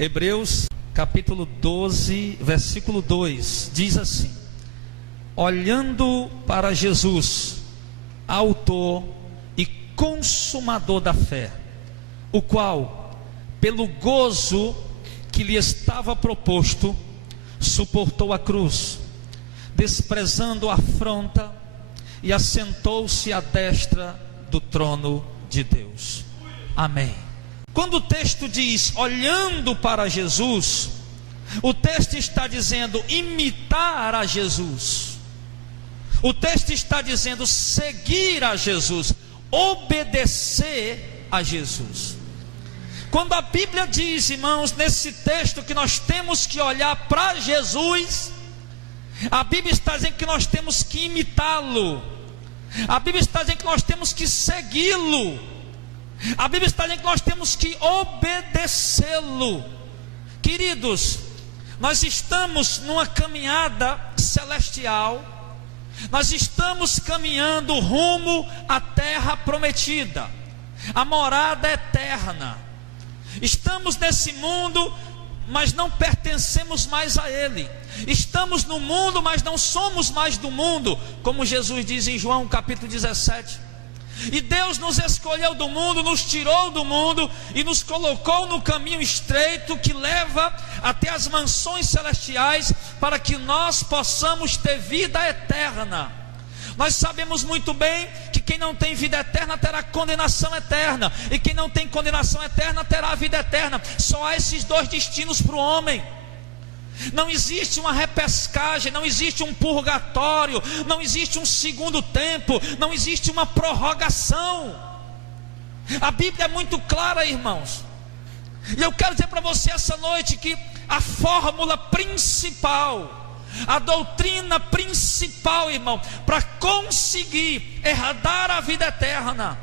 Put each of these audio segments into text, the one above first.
Hebreus capítulo 12, versículo 2, diz assim: olhando para Jesus, autor e consumador da fé, o qual, pelo gozo que lhe estava proposto, suportou a cruz, desprezando a afronta, e assentou-se à destra do trono de Deus. Amém. Quando o texto diz olhando para Jesus, o texto está dizendo imitar a Jesus. O texto está dizendo seguir a Jesus, obedecer a Jesus. Quando a Bíblia diz, irmãos, nesse texto que nós temos que olhar para Jesus, a Bíblia está dizendo que nós temos que imitá-lo. A Bíblia está dizendo que nós temos que segui-lo. A Bíblia está dizendo que nós temos que obedecê-lo. Queridos, nós estamos numa caminhada celestial. Nós estamos caminhando rumo à terra prometida, a morada eterna. Estamos nesse mundo, mas não pertencemos mais a ele. Estamos no mundo, mas não somos mais do mundo, como Jesus diz em João capítulo 17. E Deus nos escolheu do mundo, nos tirou do mundo e nos colocou no caminho estreito que leva até as mansões celestiais, para que nós possamos ter vida eterna. Nós sabemos muito bem que quem não tem vida eterna terá condenação eterna, e quem não tem condenação eterna terá vida eterna. Só há esses dois destinos para o homem. Não existe uma repescagem, não existe um purgatório, não existe um segundo tempo, não existe uma prorrogação. A Bíblia é muito clara, irmãos. E eu quero dizer para você essa noite que a fórmula principal, a doutrina principal, irmão, para conseguir herdar a vida eterna,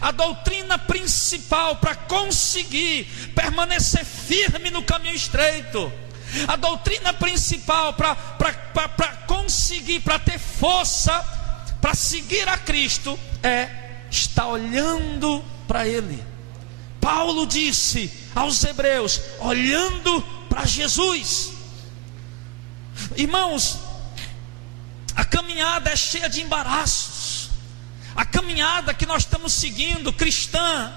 a doutrina principal para conseguir permanecer firme no caminho estreito, a doutrina principal para conseguir, para ter força, para seguir a Cristo, é estar olhando para Ele. Paulo disse aos Hebreus, olhando para Jesus. Irmãos, a caminhada é cheia de embaraços. A caminhada que nós estamos seguindo, cristã,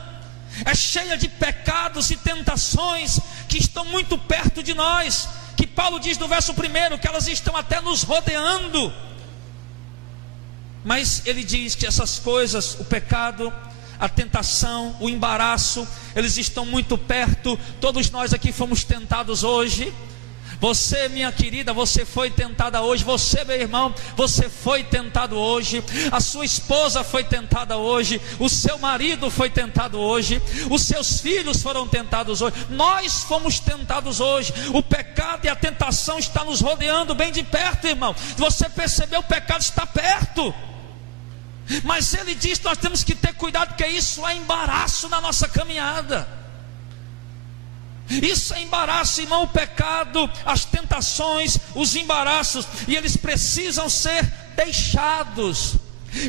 é cheia de pecados e tentações que estão muito perto de nós, que Paulo diz no verso 1 que elas estão até nos rodeando. Mas ele diz que essas coisas, o pecado, a tentação, o embaraço, eles estão muito perto. Todos nós aqui fomos tentados hoje. Você, minha querida, você foi tentada hoje. Você, meu irmão, você foi tentado hoje. A sua esposa foi tentada hoje. O seu marido foi tentado hoje. Os seus filhos foram tentados hoje. Nós fomos tentados hoje. O pecado e a tentação estão nos rodeando bem de perto, irmão. Você percebeu, o pecado está perto. Mas ele diz que nós temos que ter cuidado, porque isso é embaraço na nossa caminhada. Isso é embaraço, irmão. O pecado, as tentações, os embaraços, e eles precisam ser deixados,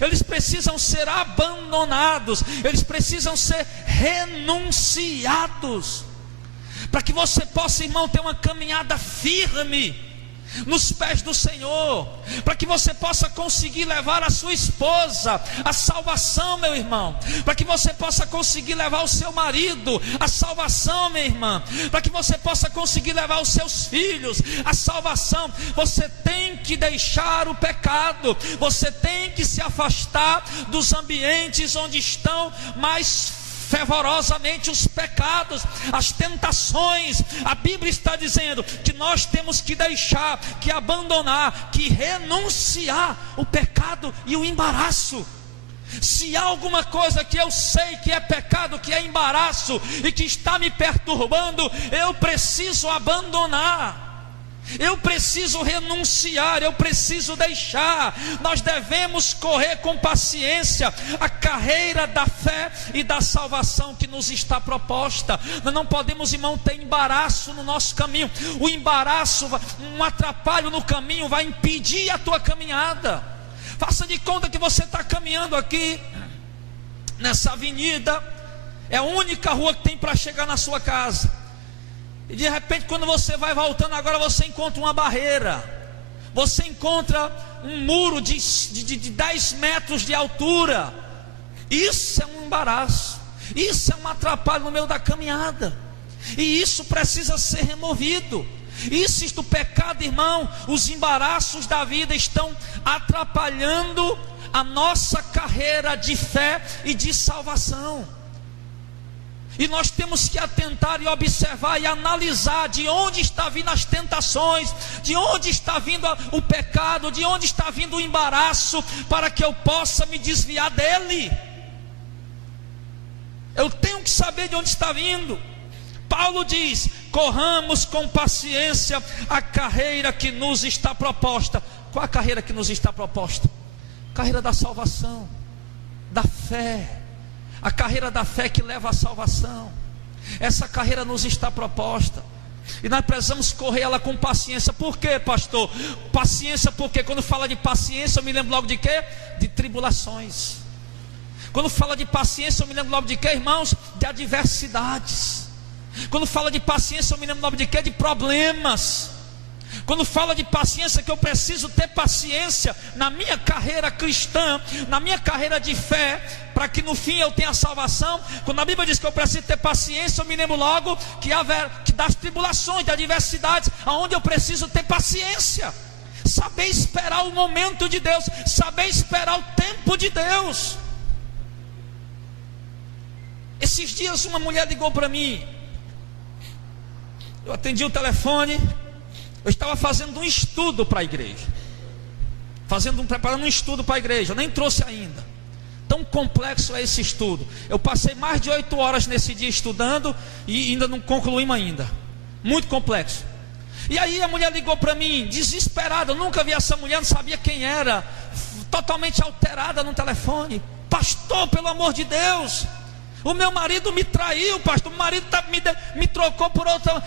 eles precisam ser abandonados, eles precisam ser renunciados, para que você possa, irmão, ter uma caminhada firme nos pés do Senhor, para que você possa conseguir levar a sua esposa à salvação, meu irmão, para que você possa conseguir levar o seu marido à salvação, minha irmã, para que você possa conseguir levar os seus filhos à salvação. Você tem que deixar o pecado, você tem que se afastar dos ambientes onde estão mais fervorosamente os pecados, as tentações. A Bíblia está dizendo que nós temos que deixar, que abandonar, que renunciar o pecado e o embaraço. Se há alguma coisa que eu sei que é pecado, que é embaraço e que está me perturbando, eu preciso abandonar. Eu preciso renunciar, eu preciso deixar. Nós devemos correr com paciência a carreira da fé e da salvação que nos está proposta. Nós não podemos, irmão, ter embaraço no nosso caminho. O embaraço, um atrapalho no caminho vai impedir a tua caminhada. Faça de conta que você está caminhando aqui nessa avenida, é a única rua que tem para chegar na sua casa. E de repente, quando você vai voltando agora, você encontra uma barreira, você encontra um muro de 10 metros de altura. Isso é um embaraço, isso é um atrapalho no meio da caminhada, e isso precisa ser removido. Isso do pecado, irmão, os embaraços da vida estão atrapalhando a nossa carreira de fé e de salvação. E nós temos que atentar e observar e analisar de onde está vindo as tentações, de onde está vindo o pecado, de onde está vindo o embaraço, para que eu possa me desviar dele. Eu tenho que saber de onde está vindo. Paulo diz: corramos com paciência a carreira que nos está proposta. Qual a carreira que nos está proposta? A carreira da salvação, da fé, a carreira da fé que leva à salvação. Essa carreira nos está proposta, e nós precisamos correr ela com paciência. Por quê, pastor? Paciência porque quando fala de paciência, eu me lembro logo de quê? De tribulações. Quando fala de paciência, eu me lembro logo de quê, irmãos? De adversidades. Quando fala de paciência, eu me lembro logo de quê? De problemas. Quando fala de paciência, que eu preciso ter paciência na minha carreira cristã, na minha carreira de fé, para que no fim eu tenha salvação. Quando a Bíblia diz que eu preciso ter paciência, eu me lembro logo que das tribulações, das adversidades, aonde eu preciso ter paciência, saber esperar o momento de Deus, saber esperar o tempo de Deus. Esses dias uma mulher ligou para mim, eu atendi o telefone. Eu estava fazendo um estudo para a igreja, preparando um estudo para a igreja. Eu nem trouxe ainda. Tão complexo é esse estudo. Eu passei mais de 8 horas nesse dia estudando e ainda não concluímos ainda. Muito complexo. E aí a mulher ligou para mim, desesperada. Eu nunca vi essa mulher, não sabia quem era, totalmente alterada no telefone. Pastor, pelo amor de Deus, o meu marido me traiu, pastor. O marido me trocou por outra,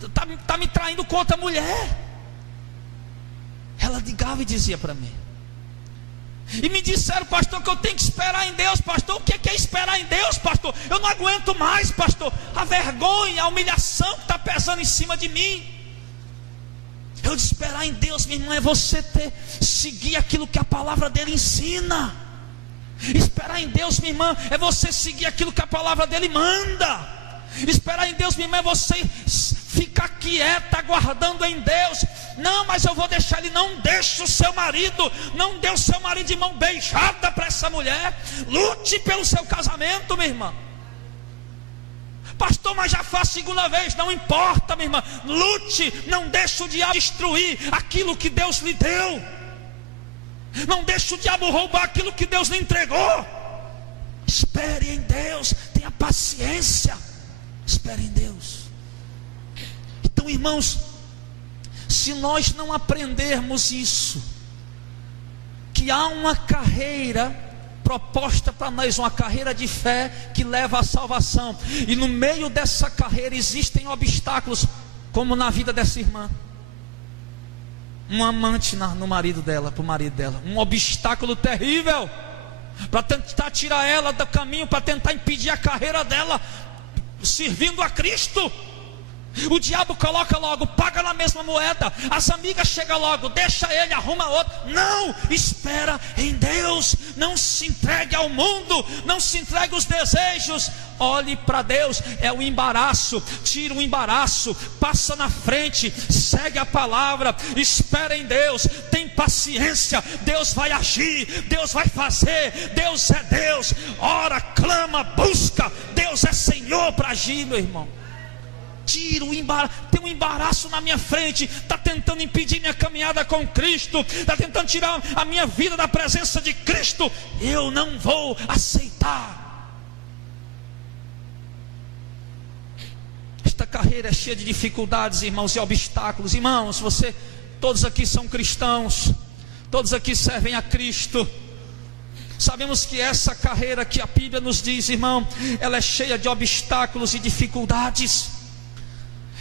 está me traindo com outra mulher. Ela ligava e dizia para mim, e me disseram, pastor, que eu tenho que esperar em Deus. Pastor, o que é esperar em Deus, pastor? Eu não aguento mais, pastor, a vergonha, a humilhação que está pesando em cima de mim. Eu disse: esperar em Deus, minha irmã, é você seguir aquilo que a palavra dele ensina. Esperar em Deus, minha irmã, é você seguir aquilo que a palavra dele manda. Esperar em Deus, minha irmã, é você ficar quieta, aguardando em Deus. Não, mas eu vou deixar ele. Não deixe o seu marido, não dê o seu marido de mão beijada para essa mulher. Lute pelo seu casamento, minha irmã. Pastor, mas já faz segunda vez. Não importa, minha irmã, lute. Não deixe o diabo destruir aquilo que Deus lhe deu. Não deixe o diabo roubar aquilo que Deus lhe entregou. Espere em Deus, tenha paciência. Espere em Deus. Então, irmãos, se nós não aprendermos isso, que há uma carreira proposta para nós, uma carreira de fé que leva à salvação, e no meio dessa carreira existem obstáculos, como na vida dessa irmã, um amante no marido dela, para o marido dela, um obstáculo terrível, para tentar tirar ela do caminho, para tentar impedir a carreira dela servindo a Cristo. O diabo coloca logo, paga na mesma moeda. As amigas chegam logo, deixa ele, arruma outro. Não, espera em Deus. Não se entregue ao mundo, não se entregue aos desejos. Olhe para Deus. É o embaraço, tira o embaraço, passa na frente, segue a palavra, espera em Deus, tem paciência. Deus vai agir, Deus vai fazer. Deus é Deus. Ora, clama, busca. Deus é Senhor para agir, meu irmão. Tira o embaraço. Tem um embaraço na minha frente, está tentando impedir minha caminhada com Cristo, está tentando tirar a minha vida da presença de Cristo. Eu não vou aceitar. Esta carreira é cheia de dificuldades, irmãos, e obstáculos. Irmãos, todos aqui são cristãos, todos aqui servem a Cristo. Sabemos que essa carreira que a Bíblia nos diz, irmão, ela é cheia de obstáculos e dificuldades.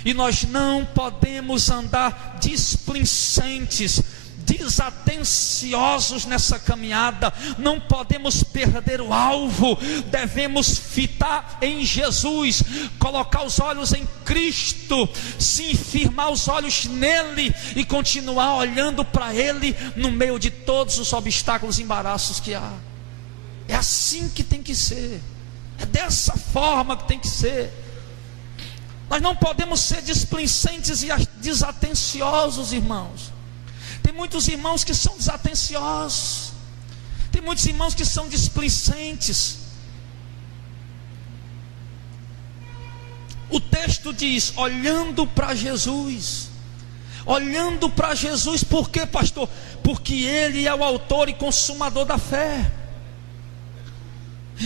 E nós não podemos andar displicentes, desatenciosos nessa caminhada, não podemos perder o alvo, devemos fitar em Jesus, colocar os olhos em Cristo, sim, firmar os olhos nele e continuar olhando para ele no meio de todos os obstáculos e embaraços que há. É assim que tem que ser, é dessa forma que tem que ser. Nós não podemos ser displicentes e desatenciosos, irmãos. Tem muitos irmãos que são desatenciosos, tem muitos irmãos que são displicentes. O texto diz: olhando para Jesus. Olhando para Jesus, por quê, pastor? Porque Ele é o autor e consumador da fé.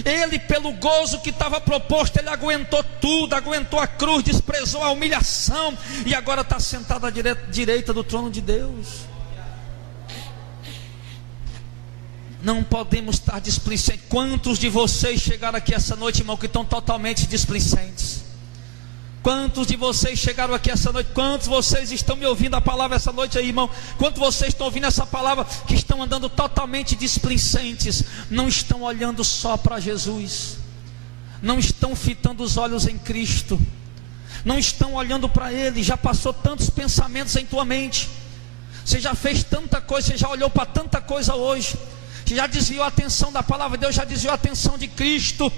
Ele, pelo gozo que estava proposto, ele aguentou tudo, aguentou a cruz, desprezou a humilhação, e agora está sentado à direita do trono de Deus. Não podemos estar displicentes. Quantos de vocês chegaram aqui essa noite, irmão, que estão totalmente displicentes? Quantos de vocês chegaram aqui essa noite? Quantos de vocês estão me ouvindo a palavra essa noite aí, irmão? Quantos de vocês estão ouvindo essa palavra que estão andando totalmente displicentes? Não estão olhando só para Jesus, não estão fitando os olhos em Cristo, não estão olhando para Ele. Já passou tantos pensamentos em tua mente, você já fez tanta coisa, você já olhou para tanta coisa hoje, você já desviou a atenção da palavra de Deus, já desviou a atenção de Cristo.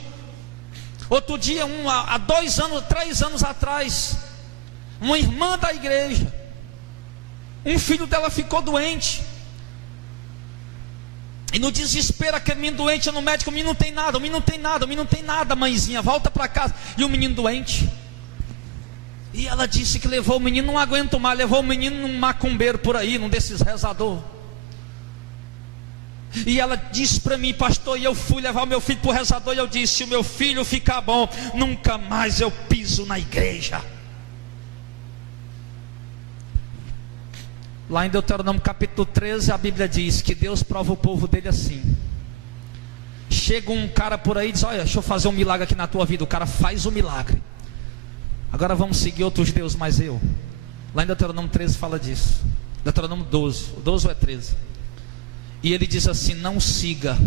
Outro dia, há 2 anos, 3 anos atrás, uma irmã da igreja, um filho dela ficou doente, e no desespero, aquele menino doente, no médico, o menino não tem nada, o menino não tem nada, o menino não tem nada, mãezinha, volta para casa. E o menino doente, e ela disse que levou o menino, não aguento mais, levou o menino num macumbeiro por aí, num desses rezador. E ela disse para mim: pastor, e eu fui levar o meu filho para o rezador, e eu disse: se o meu filho ficar bom, nunca mais eu piso na igreja. Lá em Deuteronômio capítulo 13, a Bíblia diz que Deus prova o povo dele assim. Chega um cara por aí e diz: olha, deixa eu fazer um milagre aqui na tua vida. O cara faz o milagre. Agora vamos seguir outros deuses, mas eu. Lá em Deuteronômio 13 fala disso. Deuteronômio 12, 12 ou é 13? E ele diz assim: não siga.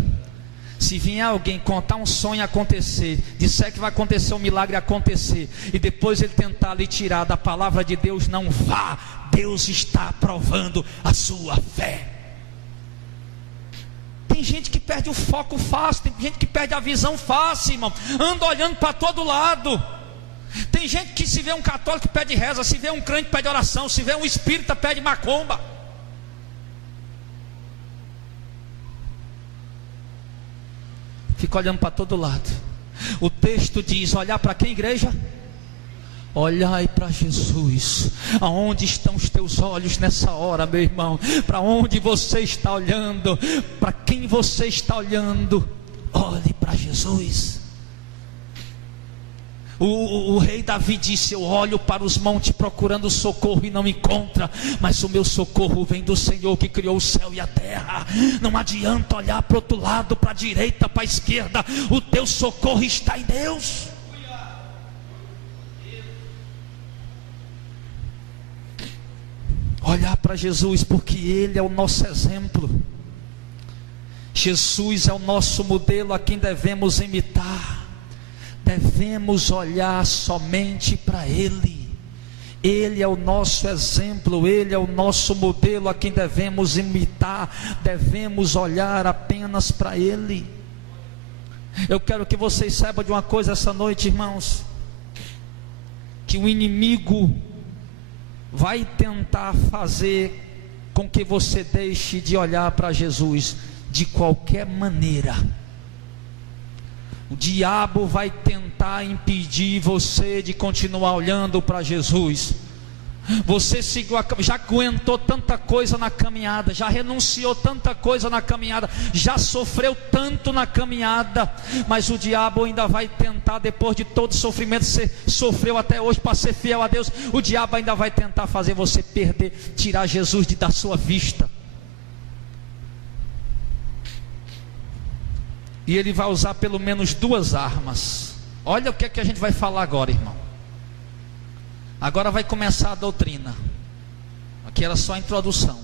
Se vier alguém contar um sonho acontecer, disser que vai acontecer um milagre acontecer, e depois ele tentar lhe tirar da palavra de Deus, não vá. Deus está provando a sua fé. Tem gente que perde o foco fácil, tem gente que perde a visão fácil, irmão. Anda olhando para todo lado. Tem gente que, se vê um católico, pede reza, se vê um crente, pede oração, se vê um espírita, pede macumba. Fica olhando para todo lado. O texto diz: olhar para quem, igreja? Olhai para Jesus. Aonde estão os teus olhos nessa hora, meu irmão? Para onde você está olhando? Para quem você está olhando? Olhe para Jesus. O rei Davi disse: eu olho para os montes procurando socorro e não encontra, mas o meu socorro vem do Senhor que criou o céu e a terra. Não adianta olhar para o outro lado, para a direita, para a esquerda. O teu socorro está em Deus. Olhar para Jesus, porque Ele é o nosso exemplo. Jesus é o nosso modelo a quem devemos imitar. Devemos olhar somente para Ele. Ele é o nosso exemplo, Ele é o nosso modelo a quem devemos imitar. Devemos olhar apenas para Ele. Eu quero que vocês saibam de uma coisa essa noite, irmãos: que o inimigo vai tentar fazer com que você deixe de olhar para Jesus de qualquer maneira. O diabo vai tentar impedir você de continuar olhando para Jesus. Você já aguentou tanta coisa na caminhada, já renunciou tanta coisa na caminhada, já sofreu tanto na caminhada, mas o diabo ainda vai tentar, depois de todo o sofrimento que você sofreu até hoje para ser fiel a Deus, o diabo ainda vai tentar fazer você perder, tirar Jesus da sua vista. E ele vai usar pelo menos 2 armas. Olha o que é que a gente vai falar agora, irmão. Agora vai começar a doutrina. Aqui era só a introdução.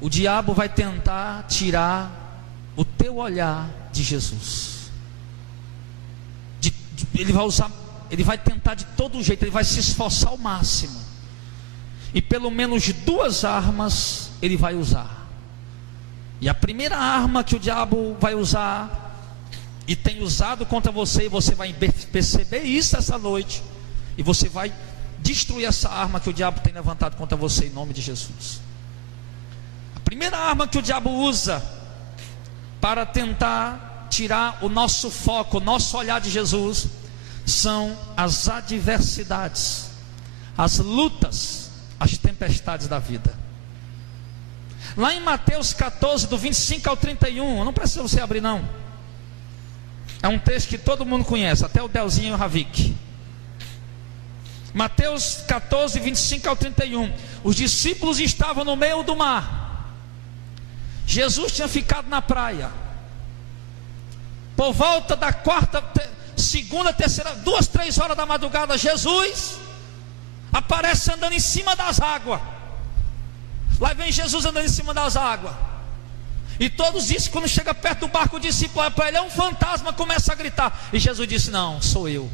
o diabo vai tentar tirar o teu olhar de Jesus. Ele vai tentar de todo jeito, ele vai se esforçar ao máximo. E pelo menos duas armas ele vai usar. E a primeira arma que o diabo vai usar, e tem usado contra você, e você vai perceber isso essa noite, e você vai destruir essa arma que o diabo tem levantado contra você em nome de Jesus. A primeira arma que o diabo usa para tentar tirar o nosso foco, o nosso olhar de Jesus, são as adversidades, as lutas, as tempestades da vida. Lá em Mateus 14, do 25 ao 31, não precisa você abrir não, é um texto que todo mundo conhece, até o Delzinho e o Ravik. Mateus 14, 25 ao 31. Os discípulos estavam no meio do mar. Jesus tinha ficado na praia. Por volta da segunda, terceira, 2, 3 horas da madrugada, Jesus aparece andando em cima das águas. Lá vem Jesus andando em cima das águas. E todos dizem, quando chega perto do barco, o discípulo olha para ele, é um fantasma, começa a gritar. E Jesus disse, não, sou eu.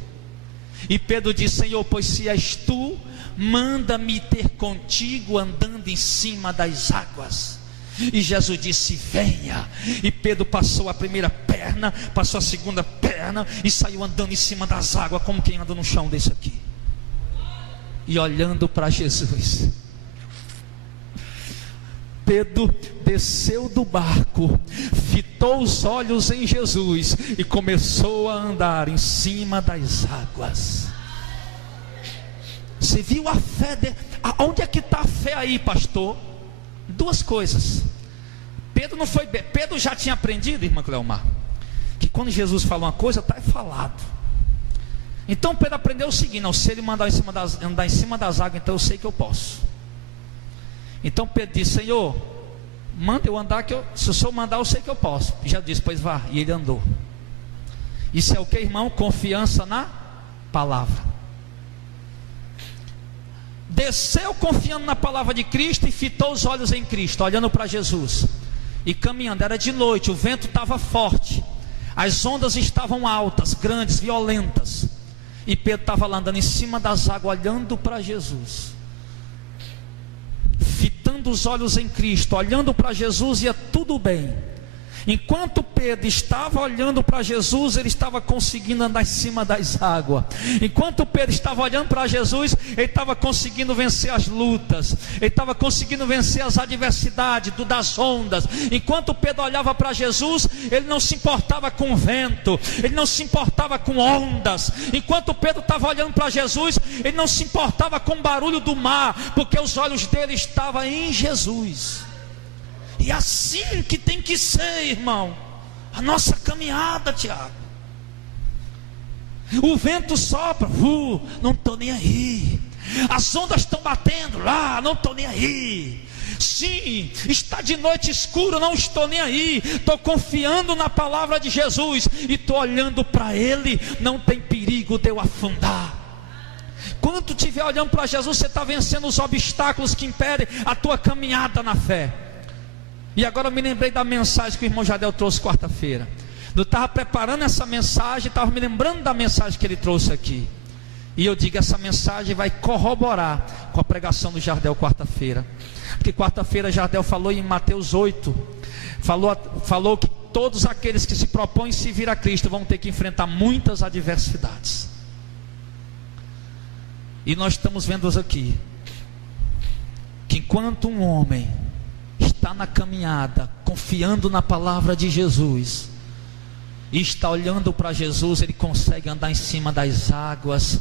E Pedro disse, Senhor, pois se és tu, manda-me ter contigo andando em cima das águas. E Jesus disse, venha. E Pedro passou a primeira perna, passou a segunda perna, e saiu andando em cima das águas, como quem anda no chão desse aqui, e olhando para Jesus. Pedro desceu do barco, fitou os olhos em Jesus e começou a andar em cima das águas. Você viu a fé dele? Onde é que está a fé aí, pastor? Duas coisas. Pedro já tinha aprendido, irmã Cleomar, que quando Jesus fala uma coisa, está falado. Então Pedro aprendeu o seguinte: não, se ele mandar andar em cima das águas, então eu sei que eu posso. Então Pedro disse, Senhor, manda eu andar, se o Senhor mandar, eu sei que eu posso. Já disse, pois vá. E ele andou. Isso é o que, irmão? Confiança na palavra. Desceu confiando na palavra de Cristo e fitou os olhos em Cristo, olhando para Jesus. E caminhando, era de noite, o vento estava forte, as ondas estavam altas, grandes, violentas. E Pedro estava lá andando em cima das águas, olhando para Jesus, fitando os olhos em Cristo, olhando para Jesus, ia tudo bem. Enquanto Pedro estava olhando para Jesus, ele estava conseguindo andar em cima das águas. Enquanto Pedro estava olhando para Jesus, ele estava conseguindo vencer as lutas, ele estava conseguindo vencer as adversidades das ondas. Enquanto Pedro olhava para Jesus, ele não se importava com o vento, ele não se importava com ondas. Enquanto Pedro estava olhando para Jesus, ele não se importava com o barulho do mar, porque os olhos dele estavam em Jesus. E assim que tem que ser, irmão, a nossa caminhada, Tiago. O vento sopra, não estou nem aí. As ondas estão batendo lá, não estou nem aí. Sim, está de noite escuro, não estou nem aí. Estou confiando na palavra de Jesus e estou olhando para Ele. Não tem perigo de eu afundar. Quando estiver olhando para Jesus, você está vencendo os obstáculos que impedem a tua caminhada na fé. E agora eu me lembrei da mensagem que o irmão Jardel trouxe quarta-feira. Eu estava preparando essa mensagem, estava me lembrando da mensagem que ele trouxe aqui. E eu digo, essa mensagem vai corroborar com a pregação do Jardel quarta-feira. Porque quarta-feira Jardel falou em Mateus 8, falou que todos aqueles que se propõem servir a Cristo vão ter que enfrentar muitas adversidades. E nós estamos vendo aqui que enquanto um homem está na caminhada, confiando na palavra de Jesus, e está olhando para Jesus, ele consegue andar em cima das águas.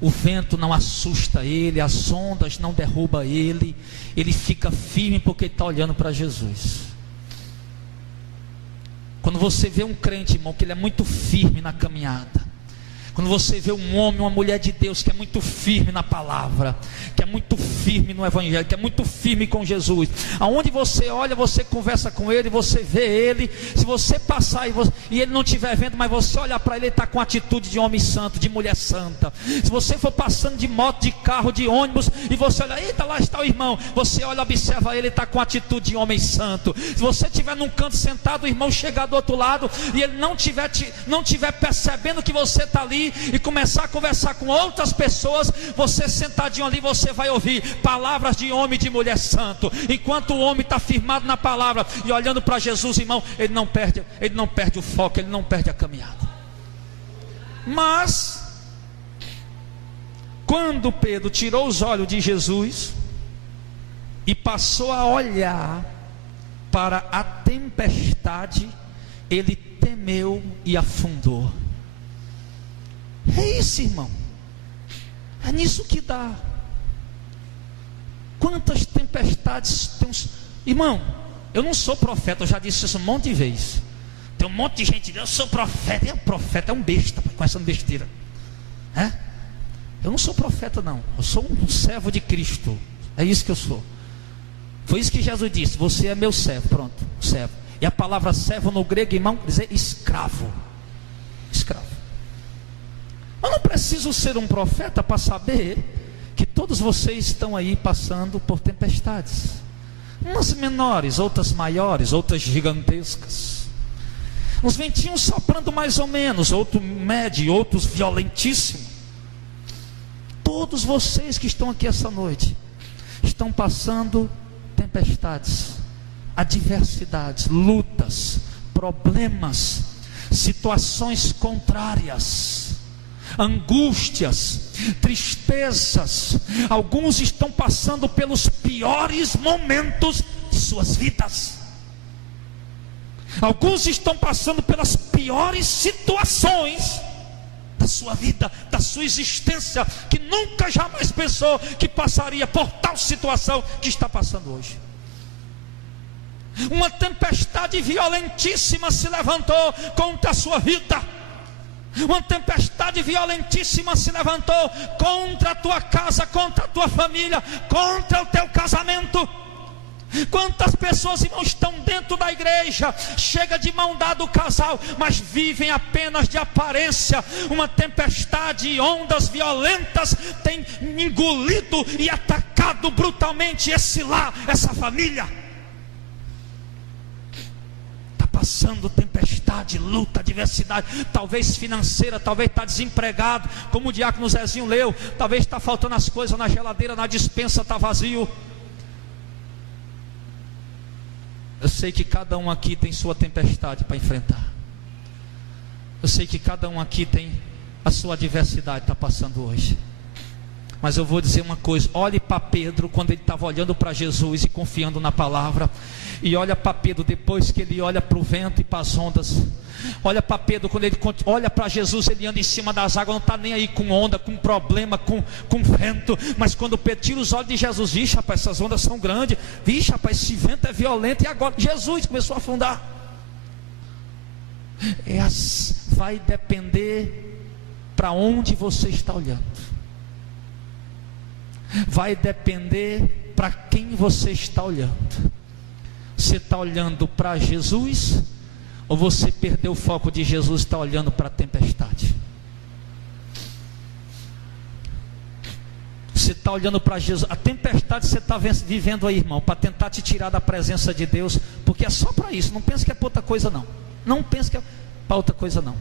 O vento não assusta ele, as ondas não derrubam ele, ele fica firme porque está olhando para Jesus. Quando você vê um crente, irmão, que ele é muito firme na caminhada, Quando você vê um homem, uma mulher de Deus que é muito firme na palavra, que é muito firme no Evangelho, que é muito firme com Jesus, aonde você olha, você conversa com ele, você vê ele. Se você passar e ele não estiver vendo, mas você olhar para ele, ele está com atitude de homem santo, de mulher santa. Se você for passando de moto, de carro, de ônibus, e você olha, eita, lá está o irmão, você olha, observa ele, está com atitude de homem santo. Se você estiver num canto sentado, o irmão chegar do outro lado, e ele não estiver percebendo que você está ali, e começar a conversar com outras pessoas, você sentadinho ali, você vai ouvir palavras de homem e de mulher santo. Enquanto o homem está firmado na palavra e olhando para Jesus, irmão, ele não perde o foco, ele não perde a caminhada. Mas quando Pedro tirou os olhos de Jesus e passou a olhar para a tempestade, ele temeu e afundou. É isso, irmão. É nisso que dá. Quantas tempestades tem irmão, eu não sou profeta, eu já disse isso um monte de vezes. Tem um monte de gente, eu sou profeta. E o profeta é um besta, com essa besteira. Eu não sou profeta, não. Eu sou um servo de Cristo. É isso que eu sou. Foi isso que Jesus disse: você é meu servo. Pronto, servo. E a palavra servo no grego, irmão, quer dizer escravo. Escravo. Eu não preciso ser um profeta para saber que todos vocês estão aí passando por tempestades. Umas menores, outras maiores, outras gigantescas. Uns ventinhos soprando mais ou menos, outros médio, outros violentíssimos. Todos vocês que estão aqui essa noite estão passando tempestades, adversidades, lutas, problemas, situações contrárias, angústias, tristezas. Alguns estão passando pelos piores momentos de suas vidas. Alguns estão passando pelas piores situações da sua vida, da sua existência, que nunca jamais pensou que passaria por tal situação que está passando hoje. Uma tempestade violentíssima se levantou contra a sua vida. Uma tempestade violentíssima se levantou contra a tua casa, contra a tua família, contra o teu casamento. Quantas pessoas, irmãos, estão dentro da igreja, chega de mão dada o casal, mas vivem apenas de aparência. Uma tempestade e ondas violentas têm engolido e atacado brutalmente esse lar, essa família. Está passando tempestade, luta, adversidade, talvez financeira, talvez está desempregado, como o diácono Zezinho leu, talvez está faltando as coisas na geladeira, na despensa está vazio. Eu sei que cada um aqui tem sua tempestade para enfrentar. Eu sei que cada um aqui tem a sua adversidade que está passando hoje. Mas eu vou dizer uma coisa: olhe para Pedro quando ele estava olhando para Jesus e confiando na palavra, e olha para Pedro depois que ele olha para o vento e para as ondas. Olha para Pedro quando ele olha para Jesus, ele anda em cima das águas, não está nem aí com onda, com problema, com vento. Mas quando Pedro tira os olhos de Jesus, vixe rapaz, essas ondas são grandes, vixe rapaz, esse vento é violento. E agora Jesus começou a afundar. Vai depender para onde você está olhando. Vai depender para quem você está olhando. Você está olhando para Jesus, ou você perdeu o foco de Jesus e está olhando para a tempestade? Você está olhando para Jesus, a tempestade você está vivendo aí, irmão, para tentar te tirar da presença de Deus, porque é só para isso. Não pense que é para outra coisa, não. Não pense que é para outra coisa, não.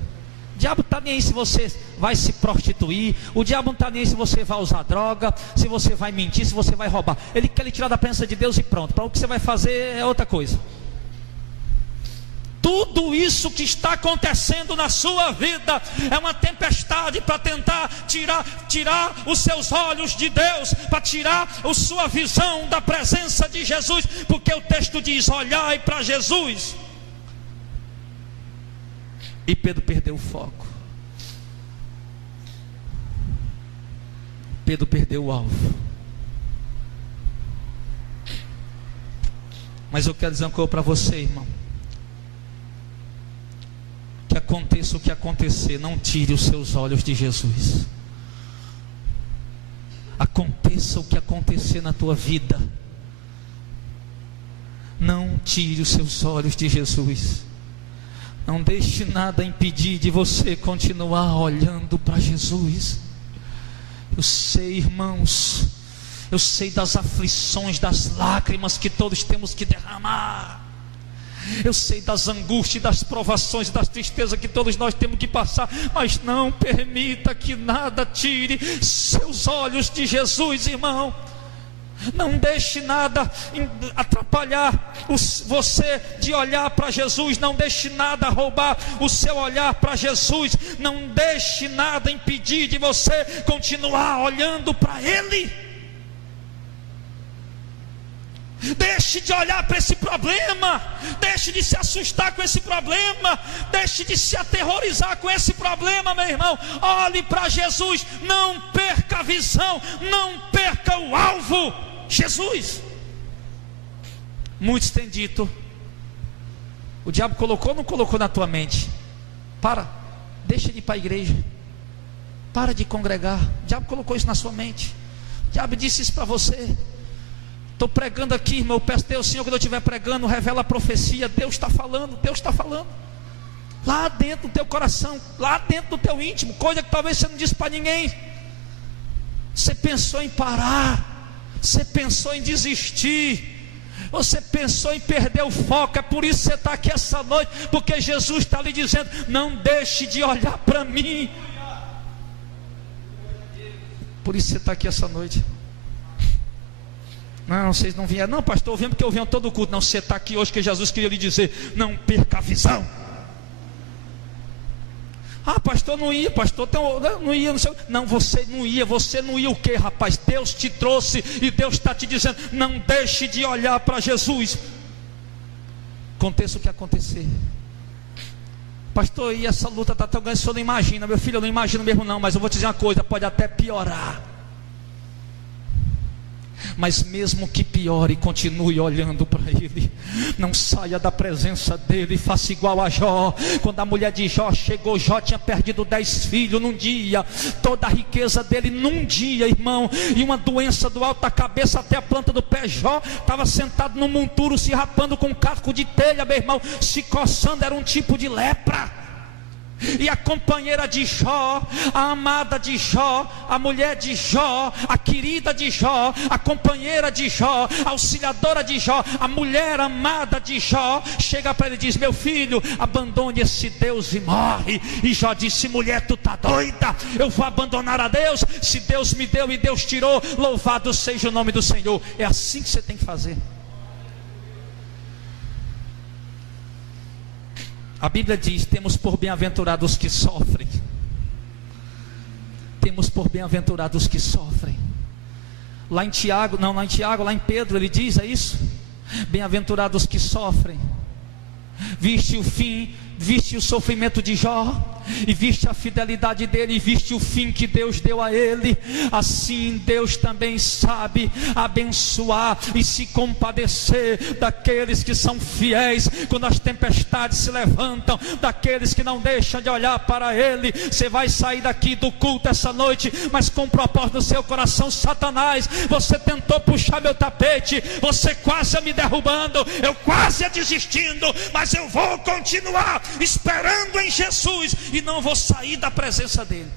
O diabo não está nem aí se você vai se prostituir. O diabo não está nem aí se você vai usar droga, se você vai mentir, se você vai roubar. Ele quer lhe tirar da presença de Deus e pronto. Para o que você vai fazer é outra coisa. Tudo isso que está acontecendo na sua vida é uma tempestade para tentar tirar os seus olhos de Deus, para tirar a sua visão da presença de Jesus, porque o texto diz: olhai para Jesus. E Pedro perdeu o foco. Pedro perdeu o alvo. Mas eu quero dizer uma coisa para você, irmão, que aconteça o que acontecer, não tire os seus olhos de Jesus. Aconteça o que acontecer na tua vida, não tire os seus olhos de Jesus. Não deixe nada impedir de você continuar olhando para Jesus. Eu sei, irmãos, eu sei das aflições, das lágrimas que todos temos que derramar. Eu sei das angústias, das provações, das tristezas que todos nós temos que passar, mas não permita que nada tire seus olhos de Jesus, irmão. Não deixe nada atrapalhar você de olhar para Jesus. Não deixe nada roubar o seu olhar para Jesus. Não deixe nada impedir de você continuar olhando para Ele. Deixe de olhar para esse problema, deixe de se assustar com esse problema, deixe de se aterrorizar com esse problema, meu irmão. Olhe para Jesus, não perca a visão, não perca o alvo, Jesus. Muitos têm dito, o diabo colocou ou não colocou na tua mente? Deixa de ir para a igreja, para de congregar. O diabo colocou isso na sua mente, o diabo disse isso para você. Estou pregando aqui, irmão, eu peço a Deus, Senhor, quando eu estiver pregando, revela a profecia. Deus está falando, Deus está falando lá dentro do teu coração, lá dentro do teu íntimo, coisa que talvez você não disse para ninguém. Você pensou em parar, você pensou em desistir, você pensou em perder o foco. É por isso que você está aqui essa noite, porque Jesus está lhe dizendo: não deixe de olhar para mim. Por isso você está aqui essa noite. Não, vocês não vieram. Não, pastor, eu vim porque eu venho todo o culto. Não, você está aqui hoje porque Jesus queria lhe dizer: não perca a visão. Ah, pastor, não ia, pastor, não ia, não sei. Não, você não ia o que, rapaz? Deus te trouxe e Deus está te dizendo: não deixe de olhar para Jesus. Aconteça o que acontecer. Pastor, e essa luta está tão grande, o senhor não imagina. Meu filho, eu não imagino mesmo não, mas eu vou te dizer uma coisa: pode até piorar. Mas mesmo que piore, continue olhando para Ele. Não saia da presença dEle. Faça igual a Jó. Quando a mulher de Jó chegou, Jó tinha perdido 10 filhos num dia. Toda a riqueza dele num dia, irmão. E uma doença do alto da cabeça até a planta do pé. Jó estava sentado num monturo, se rapando com um casco de telha, meu irmão, se coçando. Era um tipo de lepra. E a companheira de Jó, a amada de Jó, a mulher de Jó, a querida de Jó, a companheira de Jó, a auxiliadora de Jó, a mulher amada de Jó, chega para ele e diz: meu filho, abandone esse Deus e morre. E Jó disse: mulher, tu está doida? Eu vou abandonar a Deus? Se Deus me deu e Deus tirou, louvado seja o nome do Senhor. É assim que você tem que fazer. A Bíblia diz: temos por bem-aventurados que sofrem. Temos por bem-aventurados que sofrem. Lá em Tiago, lá em Pedro ele diz: é isso? Bem-aventurados que sofrem. Viste o fim, viste o sofrimento de Jó, e viste a fidelidade dele, e viste o fim que Deus deu a ele. Assim Deus também sabe abençoar e se compadecer daqueles que são fiéis quando as tempestades se levantam, daqueles que não deixam de olhar para Ele. Você vai sair daqui do culto essa noite, mas com o propósito no seu coração: Satanás, você tentou puxar meu tapete, você quase ia me derrubando, eu quase ia desistindo, mas eu vou continuar esperando em Jesus e não vou sair da presença dele.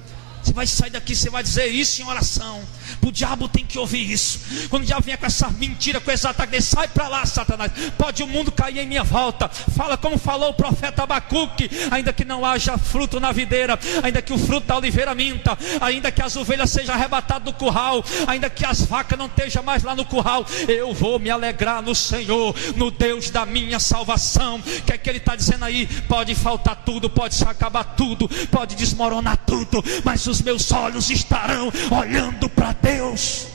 Você vai sair daqui, você vai dizer isso em oração. O diabo tem que ouvir isso. Quando o diabo vier com essa mentira, com esse ataque, sai para lá, Satanás. Pode o mundo cair em minha volta. Fala como falou o profeta Abacuque: ainda que não haja fruto na videira, ainda que o fruto da oliveira minta, ainda que as ovelhas sejam arrebatadas do curral, ainda que as vacas não estejam mais lá no curral, eu vou me alegrar no Senhor, no Deus da minha salvação. O que é que ele está dizendo aí? Pode faltar tudo, pode se acabar tudo, pode desmoronar tudo, mas os meus olhos estarão olhando para Deus.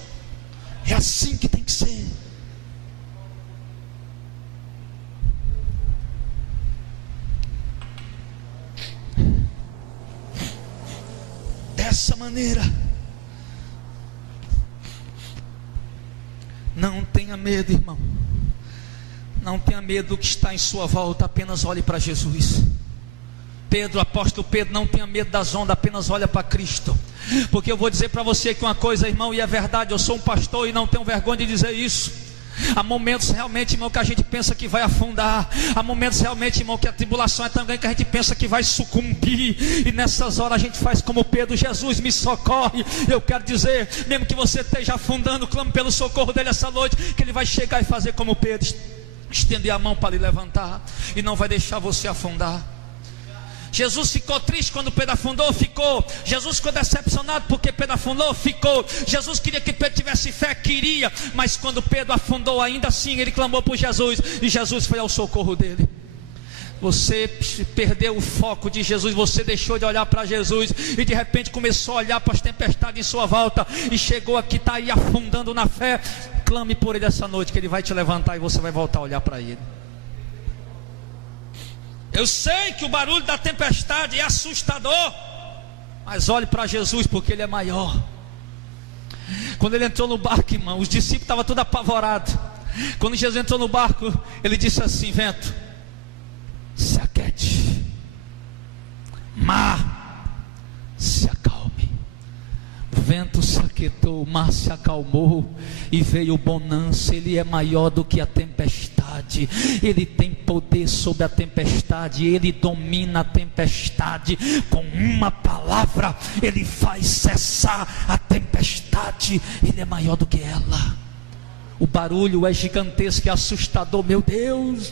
É assim que tem que ser. Dessa maneira. Não tenha medo, irmão. Não tenha medo do que está em sua volta. Apenas olhe para Jesus. Pedro, apóstolo Pedro, não tenha medo das ondas, apenas olha para Cristo. Porque eu vou dizer para você que uma coisa, irmão, e é verdade, eu sou um pastor e não tenho vergonha de dizer isso. Há momentos realmente, irmão, que a gente pensa que vai afundar. Há momentos realmente, irmão, que a tribulação é tão grande que a gente pensa que vai sucumbir. E nessas horas a gente faz como Pedro: Jesus, me socorre. Eu quero dizer, mesmo que você esteja afundando, clame pelo socorro dele essa noite, que ele vai chegar e fazer como Pedro, estender a mão para lhe levantar, e não vai deixar você afundar. Jesus ficou triste quando Pedro afundou? Ficou. Jesus ficou decepcionado porque Pedro afundou? Ficou. Jesus queria que Pedro tivesse fé? Queria. Mas quando Pedro afundou, ainda assim ele clamou por Jesus, e Jesus foi ao socorro dele. Você perdeu o foco de Jesus, você deixou de olhar para Jesus, e de repente começou a olhar para as tempestades em sua volta, e chegou aqui, está aí afundando na fé. Clame por ele essa noite, que ele vai te levantar e você vai voltar a olhar para ele. Eu sei que o barulho da tempestade é assustador, mas olhe para Jesus, porque ele é maior. Quando ele entrou no barco, irmão, os discípulos estavam todos apavorados. Quando Jesus entrou no barco, ele disse assim: vento, se aquete, mar, se acalme. O vento se aquietou, o mar se acalmou, e veio bonança. Ele é maior do que a tempestade, ele tem poder sobre a tempestade, ele domina a tempestade. Com uma palavra ele faz cessar a tempestade, ele é maior do que ela. O barulho é gigantesco, é assustador. Meu Deus,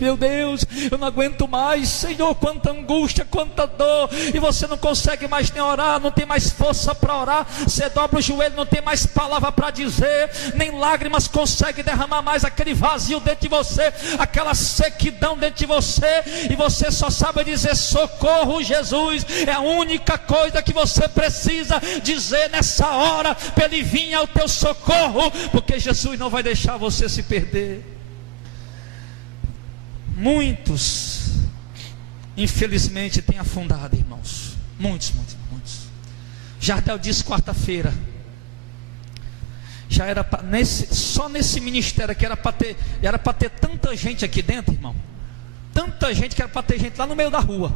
eu não aguento mais, Senhor, quanta angústia, quanta dor, e você não consegue mais nem orar, não tem mais força para orar. Você dobra o joelho, não tem mais palavra para dizer, nem lágrimas consegue derramar mais. Aquele vazio dentro de você, aquela sequidão dentro de você, e você só sabe dizer: socorro, Jesus. É a única coisa que você precisa dizer nessa hora, para ele vir ao teu socorro, porque Jesus não vai deixar você se perder. Muitos, infelizmente, têm afundado, irmãos. Muitos. Jardel disse quarta-feira, já era só nesse ministério que era para ter tanta gente aqui dentro, irmão. Tanta gente que era para ter gente lá no meio da rua.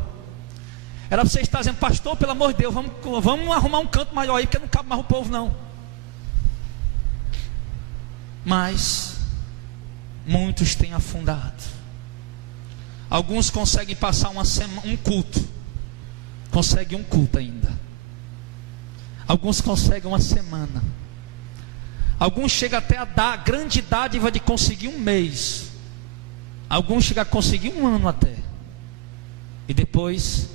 Era para você estar dizendo: pastor, pelo amor de Deus, vamos arrumar um canto maior aí, porque não cabe mais o povo não. Mas muitos têm afundado. Alguns conseguem passar um culto, conseguem um culto ainda. Alguns conseguem uma semana. Alguns chegam até a dar a grande dádiva de conseguir um mês. Alguns chegam a conseguir um ano até, e depois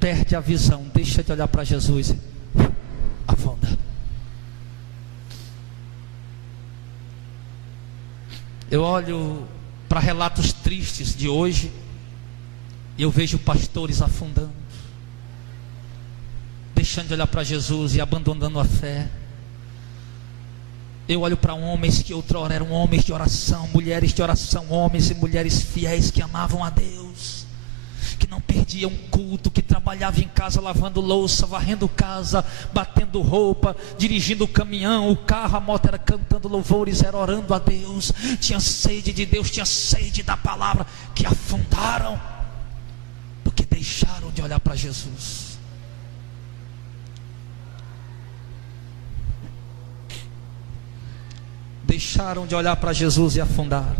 perde a visão, deixa de olhar para Jesus, afunda. Eu olho para relatos tristes de hoje, e eu vejo pastores afundando, deixando de olhar para Jesus e abandonando a fé. Eu olho para homens que outrora eram homens de oração, mulheres de oração, homens e mulheres fiéis que amavam a Deus, que não perdiam culto, que trabalhavam em casa lavando louça, varrendo casa, batendo roupa, dirigindo o caminhão, o carro, a moto, era cantando louvores, era orando a Deus, tinha sede de Deus, tinha sede da palavra, que afundaram, porque deixaram de olhar para Jesus. Deixaram de olhar para Jesus e afundaram.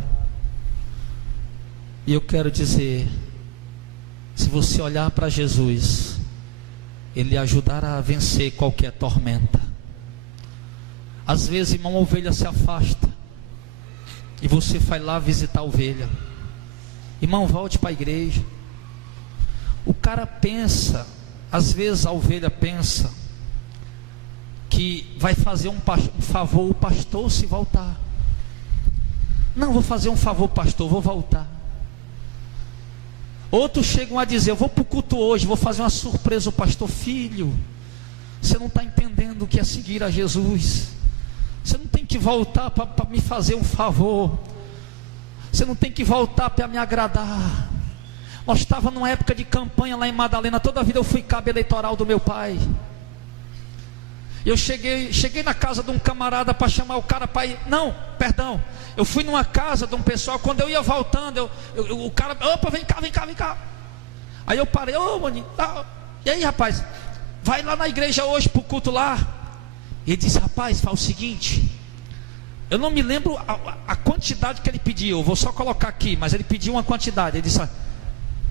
E eu quero dizer, se você olhar para Jesus, Ele lhe ajudará a vencer qualquer tormenta. Às vezes, irmão, a ovelha se afasta, e você vai lá visitar a ovelha. Irmão, volte para a igreja. O cara pensa, às vezes a ovelha pensa, que vai fazer um favor o pastor se voltar. Não, vou fazer um favor, pastor, vou voltar. Outros chegam a dizer: eu vou para o culto hoje, vou fazer uma surpresa ao pastor. Filho, você não está entendendo o que é seguir a Jesus. Você não tem que voltar para me fazer um favor. Você não tem que voltar para me agradar. Nós estávamos numa época de campanha lá em Madalena. Toda a vida eu fui cabo eleitoral do meu pai. Eu cheguei na casa de um camarada para chamar o cara para ir. Não, perdão. Eu fui numa casa de um pessoal. Quando eu ia voltando, o cara: opa, vem cá. Aí eu parei, ô maninho, tá. E aí rapaz, vai lá na igreja hoje pro culto lá. E ele disse, rapaz, faz o seguinte, eu não me lembro a quantidade que ele pediu, eu vou só colocar aqui, mas ele pediu uma quantidade. Ele disse,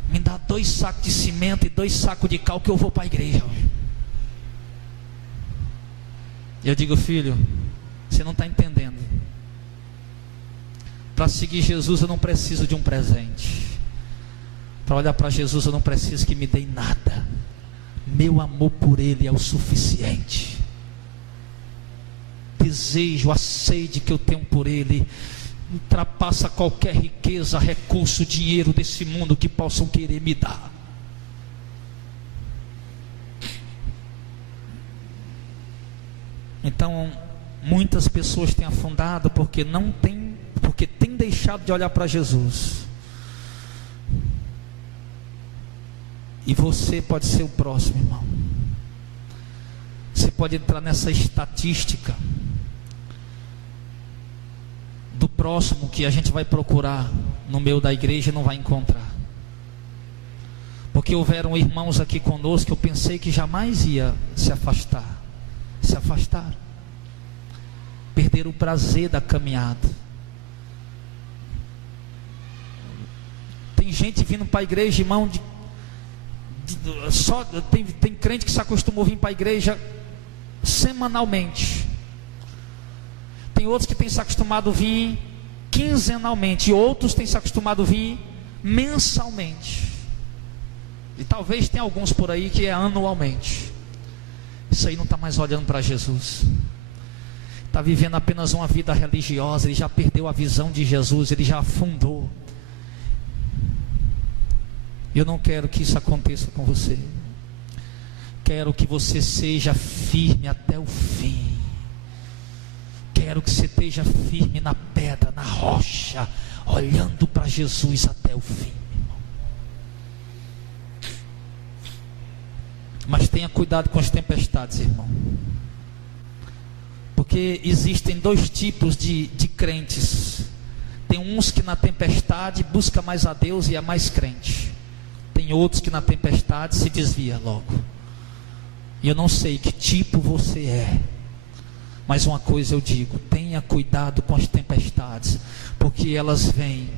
me dá 2 sacos de cimento e 2 sacos de cal que eu vou para a igreja. Eu digo, filho, você não está entendendo. Para seguir Jesus eu não preciso de um presente. Para olhar para Jesus eu não preciso que me dê nada. Meu amor por Ele é o suficiente. Desejo, a sede que eu tenho por Ele ultrapassa qualquer riqueza, recurso, dinheiro desse mundo que possam querer me dar. Então, muitas pessoas têm afundado porque têm deixado de olhar para Jesus. E você pode ser o próximo, irmão. Você pode entrar nessa estatística do próximo que a gente vai procurar no meio da igreja e não vai encontrar. Porque houveram irmãos aqui conosco que eu pensei que jamais ia se afastar. Se afastaram. Perderam o prazer da caminhada. Tem gente vindo para a igreja, irmão, tem crente que se acostumou a vir para a igreja semanalmente. Tem outros que têm se acostumado a vir quinzenalmente. E outros têm se acostumado a vir mensalmente. E talvez tenha alguns por aí que é anualmente. Isso aí não está mais olhando para Jesus. Está vivendo apenas uma vida religiosa. Ele já perdeu a visão de Jesus. Ele já afundou. Eu não quero que isso aconteça com você. Quero que você seja firme até o fim. Quero que você esteja firme na pedra, na rocha, olhando para Jesus até o fim, irmão. Mas tenha cuidado com as tempestades, irmão. Porque existem 2 tipos de crentes. Tem uns que na tempestade busca mais a Deus e é mais crente. Tem outros que na tempestade se desvia logo. E eu não sei que tipo você é. Mas uma coisa eu digo, tenha cuidado com as tempestades, porque elas vêm,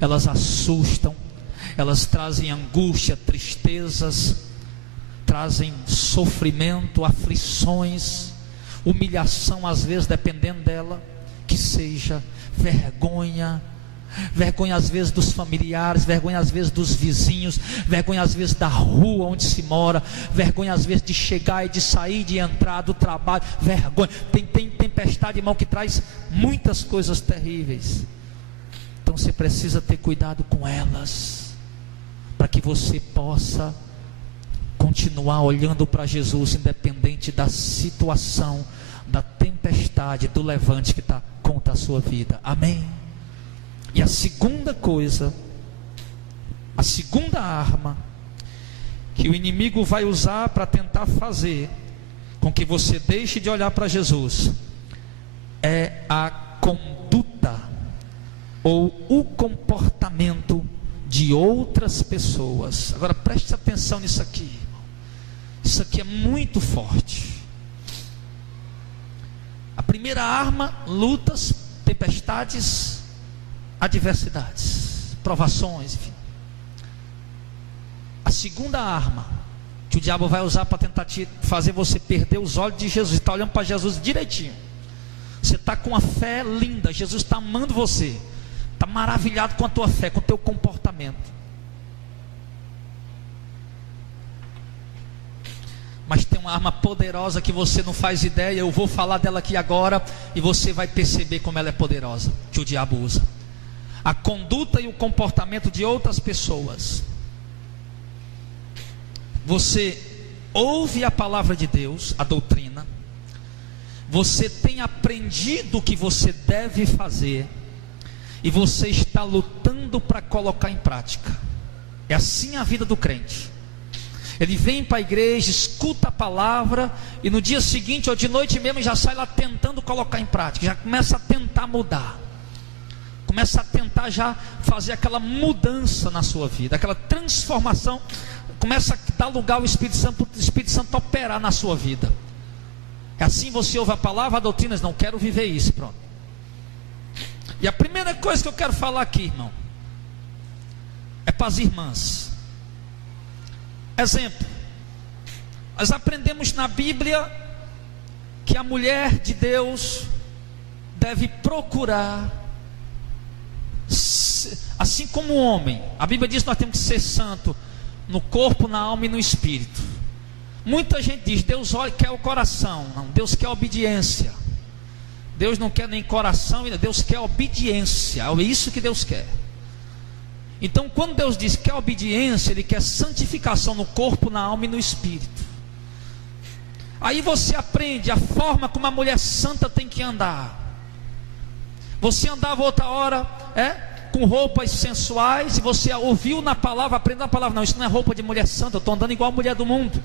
elas assustam, elas trazem angústia, tristezas, trazem sofrimento, aflições, humilhação às vezes, dependendo dela, que seja vergonha às vezes dos familiares, vergonha às vezes dos vizinhos, vergonha às vezes da rua onde se mora, vergonha às vezes de chegar e de sair, de entrar do trabalho, vergonha. Tem tempestade, irmão, que traz muitas coisas terríveis. Então você precisa ter cuidado com elas, para que você possa continuar olhando para Jesus, independente da situação, da tempestade, do levante que está contra a sua vida. Amém? E a segunda coisa, a segunda arma que o inimigo vai usar para tentar fazer com que você deixe de olhar para Jesus é a conduta ou o comportamento de outras pessoas. Agora preste atenção nisso aqui, irmão. Isso aqui é muito forte. A primeira arma, lutas, tempestades, adversidades, provações, enfim. A segunda arma que o diabo vai usar para tentar fazer você perder os olhos de Jesus, está olhando para Jesus direitinho. Você está com uma fé linda, Jesus está amando você, está maravilhado com a tua fé, com o teu comportamento. Mas tem uma arma poderosa que você não faz ideia. Eu vou falar dela aqui agora e você vai perceber como ela é poderosa, que o diabo usa. A conduta e o comportamento de outras pessoas. Você ouve a palavra de Deus, a doutrina, você tem aprendido o que você deve fazer, e você está lutando para colocar em prática. É assim a vida do crente. Ele vem para a igreja, escuta a palavra, e no dia seguinte ou de noite mesmo já sai lá tentando colocar em prática, já começa a tentar mudar, começa a tentar já fazer aquela mudança na sua vida, aquela transformação Começa a dar lugar ao Espírito Santo, para o Espírito Santo operar na sua vida. É assim você ouve a palavra, a doutrina, não quero viver isso, pronto. E a primeira coisa que eu quero falar aqui, irmão, é para as irmãs. Exemplo, nós aprendemos na Bíblia que a mulher de Deus deve procurar, assim como o homem. A Bíblia diz que nós temos que ser santo no corpo, na alma e no espírito. Muita gente diz, Deus quer o coração. Não, Deus quer obediência. Deus não quer nem coração, Deus quer obediência. É isso que Deus quer. Então, quando Deus diz que quer obediência, Ele quer santificação no corpo, na alma e no espírito. Aí você aprende a forma como a mulher santa tem que andar. Você andava outra hora, com roupas sensuais, e você ouviu na palavra, aprendeu na palavra, não, isso não é roupa de mulher santa, eu estou andando igual a mulher do mundo.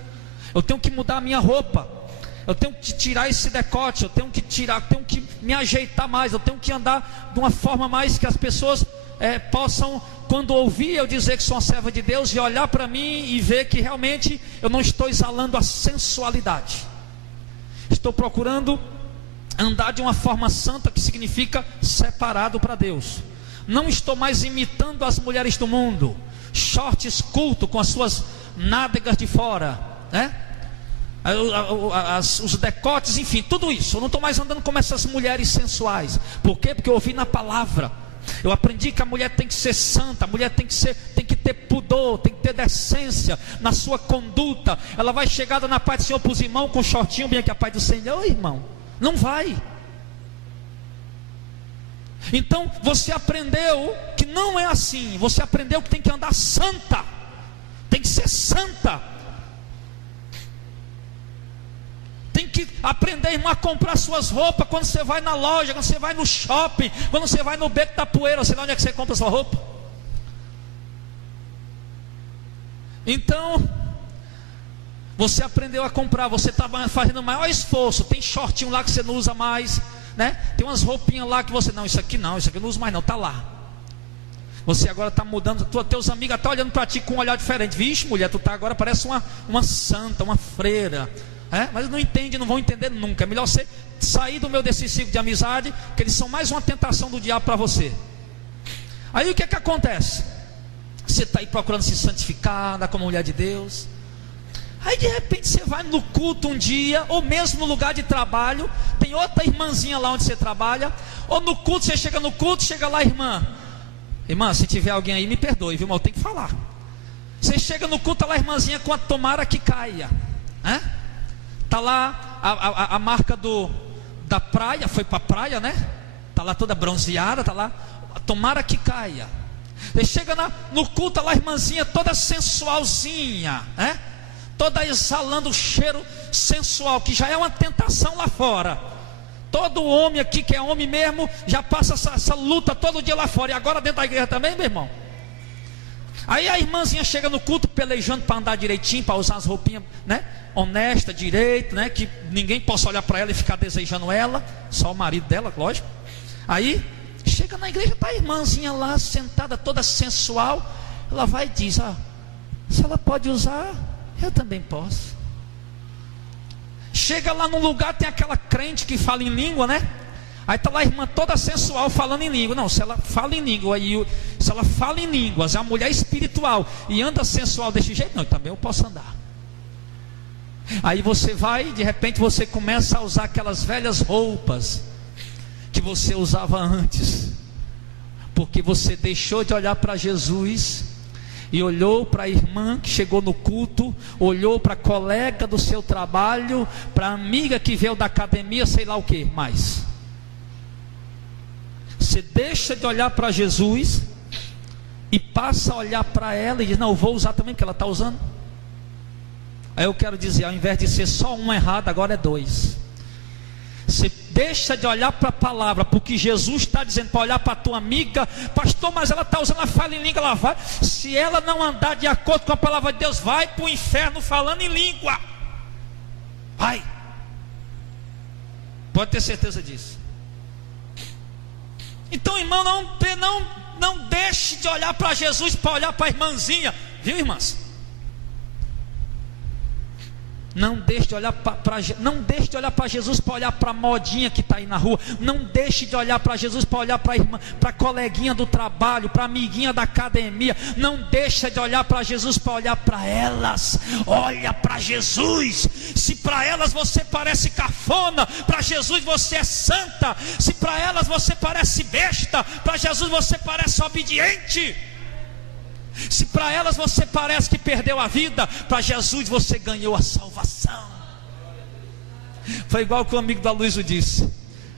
Eu tenho que mudar a minha roupa. Eu tenho que tirar esse decote, eu tenho que me ajeitar mais, eu tenho que andar de uma forma mais que as pessoas possam, quando ouvir eu dizer que sou uma serva de Deus, e olhar para mim e ver que realmente eu não estou exalando a sensualidade. Estou procurando andar de uma forma santa, que significa separado para Deus. Não estou mais imitando as mulheres do mundo, shorts culto com as suas nádegas de fora, os decotes, enfim, tudo isso. Eu não estou mais andando como essas mulheres sensuais. Por quê? Porque eu ouvi na palavra. Eu aprendi que a mulher tem que ser santa, a mulher tem que ter pudor, tem que ter decência na sua conduta. Ela vai chegada na paz do Senhor para os irmãos com um shortinho bem aqui, a paz do Senhor, irmão. Não vai. Então você aprendeu que não é assim. Você aprendeu que tem que andar santa, tem que ser santa. Tem que aprender, irmão, a comprar suas roupas quando você vai na loja, quando você vai no shopping, quando você vai no beco da poeira. Você sabe onde é que você compra sua roupa? Então você aprendeu a comprar, você está fazendo o maior esforço. Tem shortinho lá que você não usa mais, tem umas roupinhas lá que você, não, isso aqui eu não uso mais não, está lá. Você agora está mudando, teus amigos estão olhando para ti com um olhar diferente. Vixe, mulher, tu está agora, parece uma santa, uma freira. Mas não entende, não vão entender nunca. É melhor você sair do desse ciclo de amizade, que eles são mais uma tentação do diabo para você. Aí o que é que acontece? Você está aí procurando se santificar, andar como mulher de Deus. Aí de repente você vai no culto um dia, ou mesmo no lugar de trabalho, tem outra irmãzinha lá onde você trabalha, ou no culto, você chega no culto, chega lá, irmã, se tiver alguém aí, me perdoe, viu, mas eu tenho que falar. Você chega no culto, tá lá a irmãzinha com a tomara que caia, Está lá a marca da praia, foi para a praia, Está lá toda bronzeada, está lá, tomara que caia. Você chega no culto, está lá a irmãzinha toda sensualzinha, toda exalando o cheiro sensual, que já é uma tentação lá fora. Todo homem aqui que é homem mesmo, já passa essa luta todo dia lá fora, e agora dentro da igreja também, meu irmão. Aí a irmãzinha chega no culto pelejando para andar direitinho, para usar as roupinhas, honesta, direito, que ninguém possa olhar para ela e ficar desejando ela, só o marido dela, lógico. Aí chega na igreja, está a irmãzinha lá sentada toda sensual. Ela vai e diz: se ela pode usar, eu também posso. Chega lá no lugar, tem aquela crente que fala em língua, Aí está lá a irmã toda sensual falando em língua. Não, se ela fala em língua, se ela fala em línguas, é uma mulher espiritual e anda sensual desse jeito, não, também eu posso andar. Aí você vai, de repente você começa a usar aquelas velhas roupas que você usava antes, porque você deixou de olhar para Jesus e olhou para a irmã que chegou no culto, olhou para a colega do seu trabalho, para a amiga que veio da academia, sei lá o que mais. Você deixa de olhar para Jesus e passa a olhar para ela e diz: não, eu vou usar também, porque ela está usando. Aí eu quero dizer, ao invés de ser só um errado, agora é dois. Você deixa de olhar para a palavra, porque Jesus está dizendo para olhar para a tua amiga: pastor, mas ela está usando a fala em língua. Ela vai, se ela não andar de acordo com a palavra de Deus, vai para o inferno falando em língua. Vai, pode ter certeza disso. Então, irmão, não deixe de olhar para Jesus para olhar para a irmãzinha, viu, irmãs? Não deixe de olhar para Jesus para olhar para a modinha que está aí na rua. Não deixe de olhar para Jesus para olhar para a irmã, para a coleguinha do trabalho, para a amiguinha da academia. Não deixe de olhar para Jesus para olhar para elas. Olha para Jesus. Se para elas você parece cafona, para Jesus você é santa. Se para elas você parece besta, para Jesus você parece obediente. Se para elas você parece que perdeu a vida, para Jesus você ganhou a salvação. Foi igual que o amigo da Luísa disse.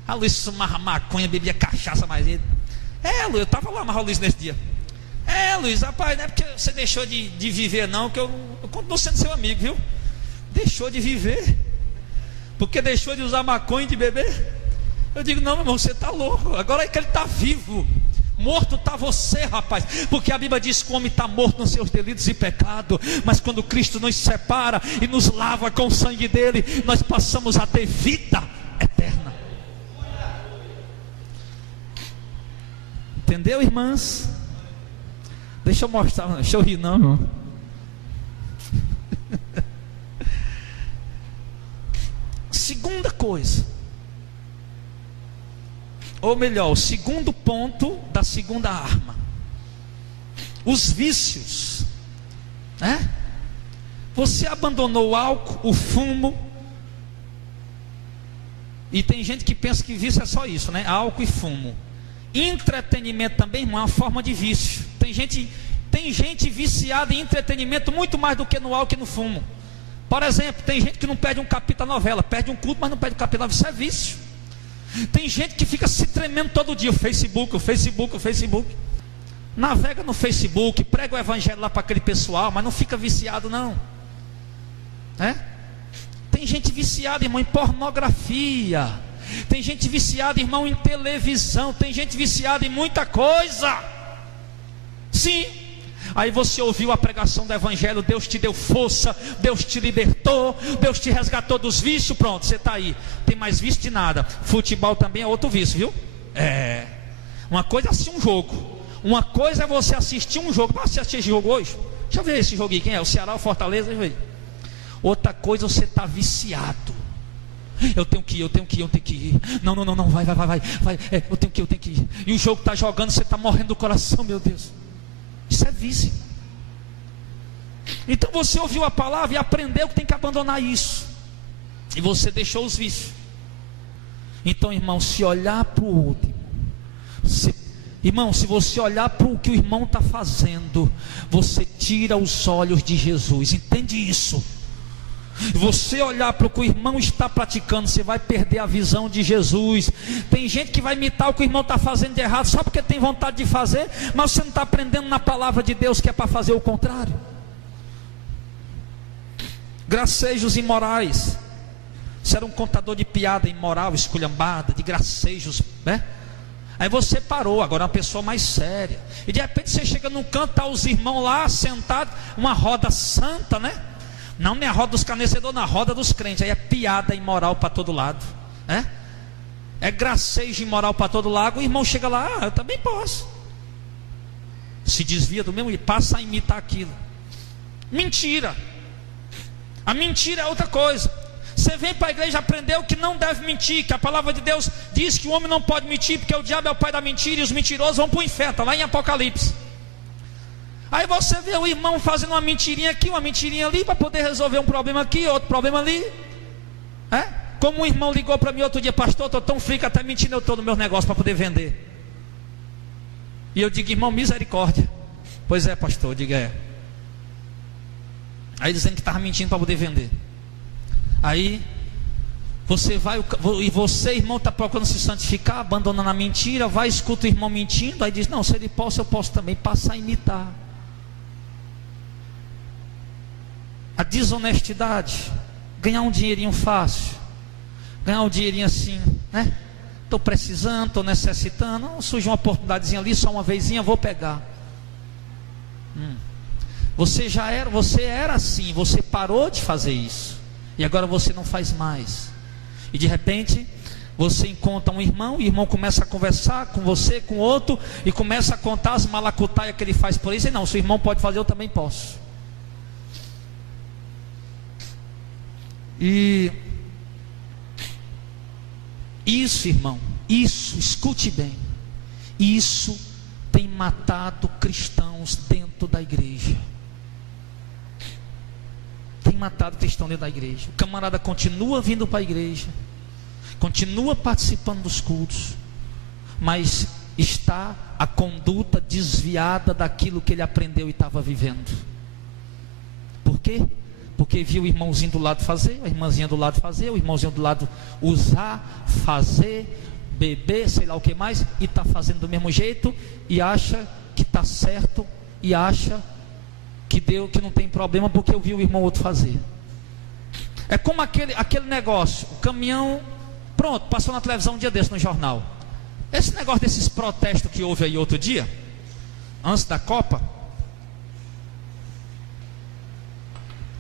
A Luísa fumava maconha, bebia cachaça, mas ele... Luísa, eu estava lá na Luísa nesse dia. Luísa, rapaz, não é porque você deixou de viver não, que eu continuo sendo seu amigo, viu? Deixou de viver, porque deixou de usar maconha e de beber. Eu digo, não, meu irmão, você está louco. Agora é que ele está vivo. Morto está você, rapaz, porque a Bíblia diz que o homem está morto nos seus delitos e pecados, mas quando Cristo nos separa e nos lava com o sangue dele, nós passamos a ter vida eterna. Entendeu, irmãs? Deixa eu mostrar, deixa eu rir não, irmão. Segunda coisa, ou melhor, o segundo ponto da segunda arma: os vícios, né? Você abandonou o álcool, o fumo, e tem gente que pensa que vício é só isso, né? Álcool e fumo. Entretenimento também, irmão, é uma forma de vício. Tem gente viciada em entretenimento muito mais do que no álcool e no fumo. Por exemplo, tem gente que não perde um capítulo da novela, perde um culto, mas não perde um capítulo da novela. Isso é vício. Tem gente que fica se tremendo todo dia. O Facebook. Navega no Facebook, prega o evangelho lá para aquele pessoal, mas não fica viciado não. Tem gente viciada, irmão, em pornografia. Tem gente viciada, irmão, em televisão. Tem gente viciada em muita coisa. Sim. Aí você ouviu a pregação do evangelho, Deus te deu força, Deus te libertou, Deus te resgatou dos vícios, pronto, você está aí. Tem mais vício de nada. Futebol também é outro vício, viu? Uma coisa é assistir um jogo, uma coisa é você assistir um jogo. Você assistir esse jogo hoje? Deixa eu ver esse jogo aí, quem é? O Ceará ou Fortaleza? Outra coisa, você está viciado. Eu tenho que ir. Não, vai. Eu tenho que ir. E o jogo está jogando, você está morrendo do coração, meu Deus. Isso é vício. Então você ouviu a palavra e aprendeu que tem que abandonar isso, e você deixou os vícios. Então, irmão, se olhar para o outro, irmão, se você olhar para o que o irmão está fazendo, você tira os olhos de Jesus. Entende isso? Você olhar para o que o irmão está praticando, você vai perder a visão de Jesus. Tem gente que vai imitar o que o irmão está fazendo de errado só porque tem vontade de fazer, mas você não está aprendendo na palavra de Deus que é para fazer o contrário. Gracejos imorais. Você era um contador de piada imoral, esculhambada, de gracejos, né? Aí você parou, agora é uma pessoa mais séria. E de repente você chega num canto, está os irmãos lá sentados, uma roda santa, né? Não é a roda dos carnecedores, na roda dos crentes. Aí é piada imoral para todo lado, é gracejo imoral para todo lado. O irmão chega lá, eu também posso. Se desvia do mesmo e passa a imitar aquilo. Mentira. A mentira é outra coisa. Você vem para a igreja, aprendeu que não deve mentir, que a palavra de Deus diz que o homem não pode mentir, porque o diabo é o pai da mentira e os mentirosos vão para o inferno. Está lá em Apocalipse. Aí você vê o irmão fazendo uma mentirinha aqui, uma mentirinha ali, para poder resolver um problema aqui, outro problema ali. Como um irmão ligou para mim outro dia: pastor, estou tão frio que até mentindo eu estou no meu negócio para poder vender. E eu digo: irmão, misericórdia. Pois é, pastor, eu digo: é. Aí dizendo que estava mentindo para poder vender. Aí você vai, e você, irmão, está procurando se santificar, abandonando a mentira, vai, escuta o irmão mentindo, aí diz: não, se ele possa, eu posso também. Passa a imitar. A desonestidade, ganhar um dinheirinho fácil, ganhar um dinheirinho assim, né? Estou precisando, estou necessitando, surge uma oportunidadezinha ali, só uma vezinha, vou pegar. Você era assim, você parou de fazer isso, e agora você não faz mais. E de repente você encontra um irmão, e o irmão começa a conversar com você, com outro, e começa a contar as malacutaias que ele faz por isso. E não, se o irmão pode fazer, eu também posso. E isso, irmão, isso, escute bem, isso tem matado cristãos dentro da igreja. Tem matado cristão dentro da igreja. O camarada continua vindo para a igreja, continua participando dos cultos, mas está a conduta desviada daquilo que ele aprendeu e estava vivendo. Por quê? Porque viu o irmãozinho do lado fazer, a irmãzinha do lado fazer, o irmãozinho do lado usar, fazer, beber, sei lá o que mais, e está fazendo do mesmo jeito, e acha que está certo, e acha que que não tem problema, porque eu vi o irmão outro fazer. É como aquele negócio, o caminhão, pronto, passou na televisão um dia desse, no jornal. Esse negócio desses protestos que houve aí outro dia, antes da Copa,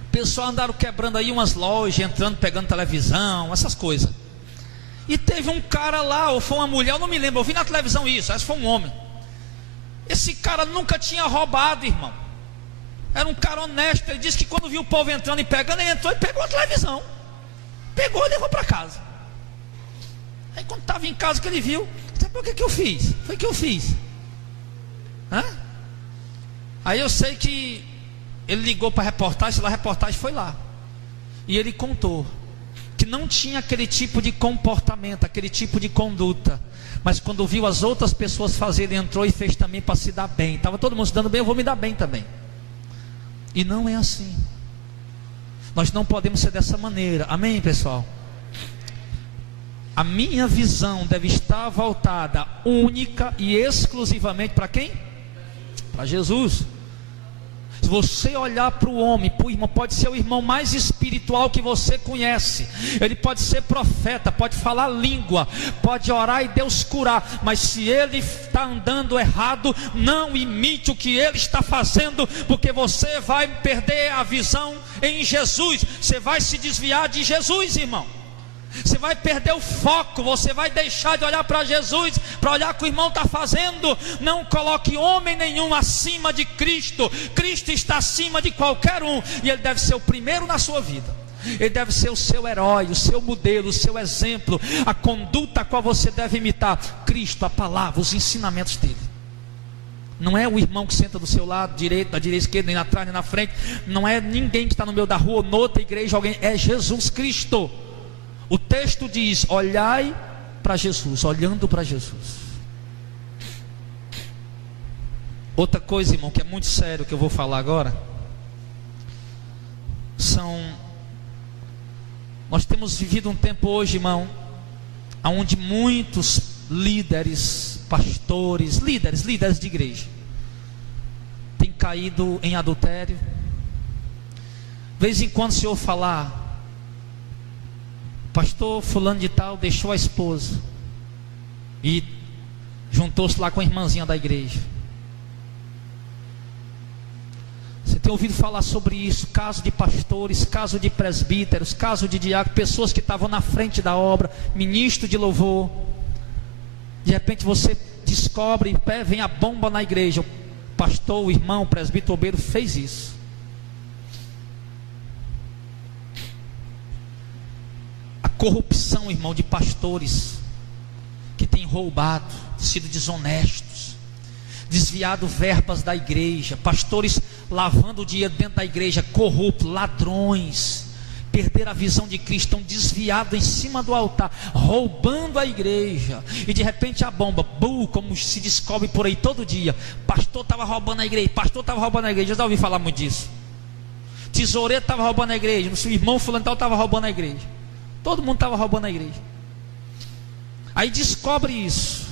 o pessoal andaram quebrando aí umas lojas, entrando, pegando televisão, essas coisas. E teve um cara lá, ou foi uma mulher, eu não me lembro, eu vi na televisão isso, esse foi um homem. Esse cara nunca tinha roubado, irmão. Era um cara honesto. Ele disse que quando viu o povo entrando e pegando, ele entrou e pegou a televisão. Pegou e levou para casa. Aí quando estava em casa que ele viu, sabe o que eu fiz? Foi o que eu fiz. Aí eu sei que ele ligou para a reportagem, a reportagem foi lá. E ele contou que não tinha aquele tipo de comportamento, aquele tipo de conduta. Mas quando viu as outras pessoas fazerem, ele entrou e fez também para se dar bem. Estava todo mundo se dando bem, eu vou me dar bem também. E não é assim. Nós não podemos ser dessa maneira. Amém, pessoal? A minha visão deve estar voltada única e exclusivamente para quem? Para Jesus. Se você olhar para o homem, para o irmão, pode ser o irmão mais espiritual que você conhece, ele pode ser profeta, pode falar língua, pode orar e Deus curar, mas se ele está andando errado, não imite o que ele está fazendo, porque você vai perder a visão em Jesus, você vai se desviar de Jesus, irmão. Você vai perder o foco, você vai deixar de olhar para Jesus, para olhar o que o irmão está fazendo. Não coloque homem nenhum acima de Cristo. Cristo está acima de qualquer um, e Ele deve ser o primeiro na sua vida. Ele deve ser o seu herói, o seu modelo, o seu exemplo, a conduta a qual você deve imitar. Cristo, a palavra, os ensinamentos dele. Não é o irmão que senta do seu lado direito, da direita, esquerda, nem atrás, nem na frente. Não é ninguém que está no meio da rua, ou noutra igreja, alguém. É Jesus Cristo. O texto diz: olhai para Jesus, olhando para Jesus. Outra coisa, irmão, que é muito sério, que eu vou falar agora, nós temos vivido um tempo hoje, irmão, onde muitos líderes, pastores, líderes de igreja, têm caído em adultério. De vez em quando o senhor falar, pastor fulano de tal deixou a esposa e juntou-se lá com a irmãzinha da igreja. Você tem ouvido falar sobre isso? Caso de pastores, caso de presbíteros, caso de diáconos, pessoas que estavam na frente da obra, ministro de louvor. De repente você descobre, vem a bomba na igreja. O pastor, o irmão, o presbítero, o obreiro fez isso. Corrupção, irmão, de pastores que têm roubado, sido desonestos, desviado verbas da igreja, pastores lavando o dinheiro dentro da igreja, corruptos, ladrões, perderam a visão de Cristo, estão desviados em cima do altar, roubando a igreja, e de repente a bomba, como se descobre por aí todo dia, pastor estava roubando a igreja, pastor estava roubando a igreja. Eu já ouvi falar muito disso. Tesoureiro estava roubando a igreja, o irmão fulano tal estava roubando a igreja. Todo mundo estava roubando a igreja. Aí descobre isso.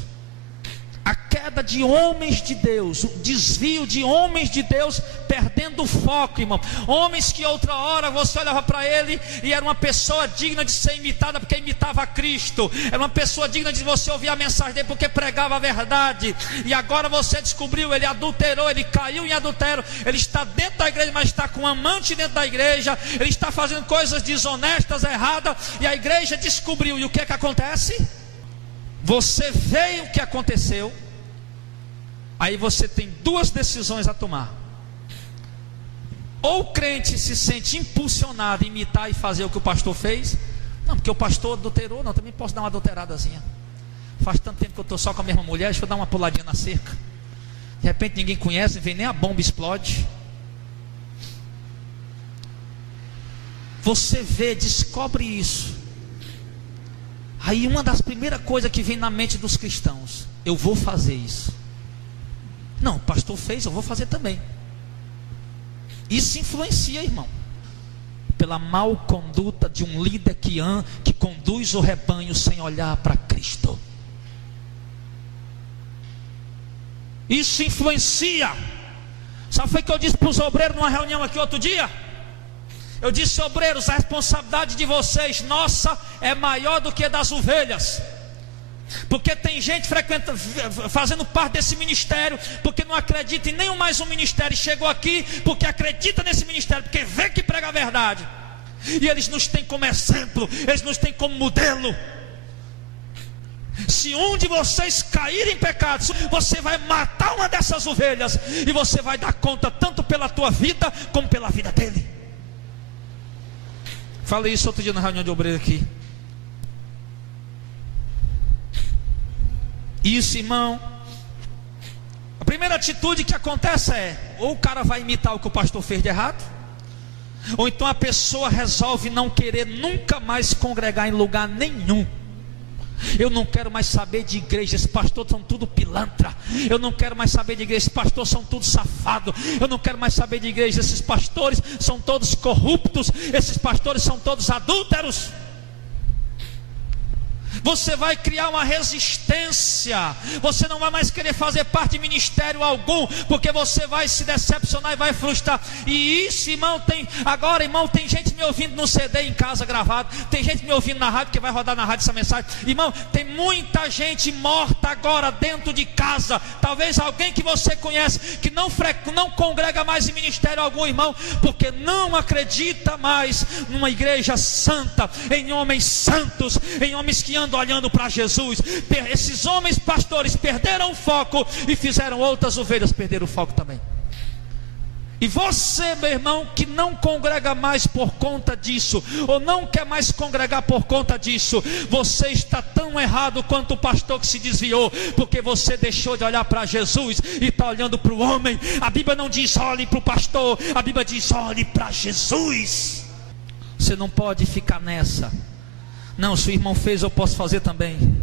A queda de homens de Deus, o desvio de homens de Deus, perdendo o foco, irmão. Homens que outra hora você olhava para ele e era uma pessoa digna de ser imitada, porque imitava a Cristo. Era uma pessoa digna de você ouvir a mensagem dele, porque pregava a verdade. E agora você descobriu, ele adulterou, ele caiu em adultério. Ele está dentro da igreja, mas está com um amante dentro da igreja. Ele está fazendo coisas desonestas, erradas, e a igreja descobriu. E o que é que acontece? Você vê o que aconteceu. Aí você tem duas decisões a tomar. Ou o crente se sente impulsionado a imitar e fazer o que o pastor fez. Não, porque o pastor adulterou, não, também posso dar uma adulteradazinha. Faz tanto tempo que eu estou só com a mesma mulher, deixa eu dar uma puladinha na cerca. De repente ninguém conhece, não vem nem a bomba explode. Você vê, descobre isso. Aí uma das primeiras coisas que vem na mente dos cristãos: eu vou fazer isso. Não, o pastor fez, eu vou fazer também. Isso influencia, irmão, pela mal conduta de um líder que conduz o rebanho sem olhar para Cristo. Isso influencia. Sabe o que eu disse para os obreiros numa reunião aqui outro dia? Eu disse: obreiros, a responsabilidade de vocês, nossa, é maior do que das ovelhas. Porque tem gente fazendo parte desse ministério, porque não acredita em nenhum mais um ministério, e chegou aqui porque acredita nesse ministério, porque vê que prega a verdade, e eles nos têm como exemplo, eles nos têm como modelo. Se um de vocês cair em pecados, você vai matar uma dessas ovelhas, e você vai dar conta tanto pela tua vida como pela vida dele. Falei isso outro dia na reunião de obreiro aqui. Isso, irmão, a primeira atitude que acontece é: ou o cara vai imitar o que o pastor fez de errado, ou então a pessoa resolve não querer nunca mais congregar em lugar nenhum. Eu não quero mais saber de igreja, esses pastores são tudo pilantra. Eu não quero mais saber de igreja, esses pastores são tudo safado. Eu não quero mais saber de igreja, esses pastores são todos corruptos, esses pastores são todos adúlteros. Você vai criar uma resistência, você não vai mais querer fazer parte de ministério algum, porque você vai se decepcionar e vai frustrar. E isso, irmão, agora, irmão, tem gente me ouvindo no CD em casa gravado, tem gente me ouvindo na rádio, que vai rodar na rádio essa mensagem. Irmão, tem muita gente morta agora dentro de casa. Talvez alguém que você conhece, que não congrega mais em ministério algum, irmão, porque não acredita mais numa igreja santa, em homens santos, em homens que andam olhando para Jesus. Esses homens pastores perderam o foco e fizeram outras ovelhas perder o foco também. E você, meu irmão, que não congrega mais por conta disso, ou não quer mais congregar por conta disso, você está tão errado quanto o pastor que se desviou, porque você deixou de olhar para Jesus e está olhando para o homem. A Bíblia não diz olhe para o pastor, a Bíblia diz olhe para Jesus. Você não pode ficar nessa: não, se o irmão fez, eu posso fazer também.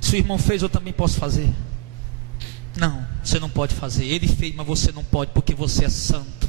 Se o irmão fez, eu também posso fazer. Não, você não pode fazer. Ele fez, mas você não pode, porque você é santo.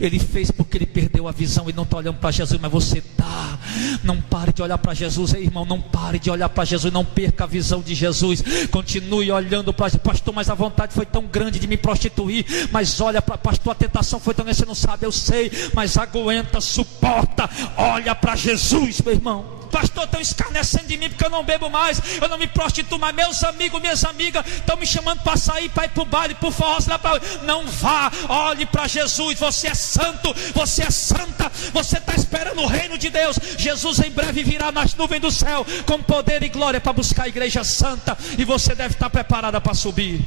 Ele fez porque ele perdeu a visão e não está olhando para Jesus, mas você está. Não pare de olhar para Jesus, irmão. Não pare de olhar para Jesus. Não perca a visão de Jesus. Continue olhando para Jesus. Pastor, mas a vontade foi tão grande de me prostituir. Mas olha para pastor, a tentação foi tão grande, você não sabe, eu sei. Mas aguenta, suporta. Olha para Jesus, meu irmão. Pastor, estão escarnecendo de mim porque eu não bebo mais, eu não me prostituo mais. Meus amigos, minhas amigas estão me chamando para sair, para ir para o baile, para o forró. Não vá, olhe para Jesus. Você é santo, você é santa, você está esperando o reino de Deus. Jesus em breve virá nas nuvens do céu com poder e glória para buscar a igreja santa, e você deve estar preparada para subir.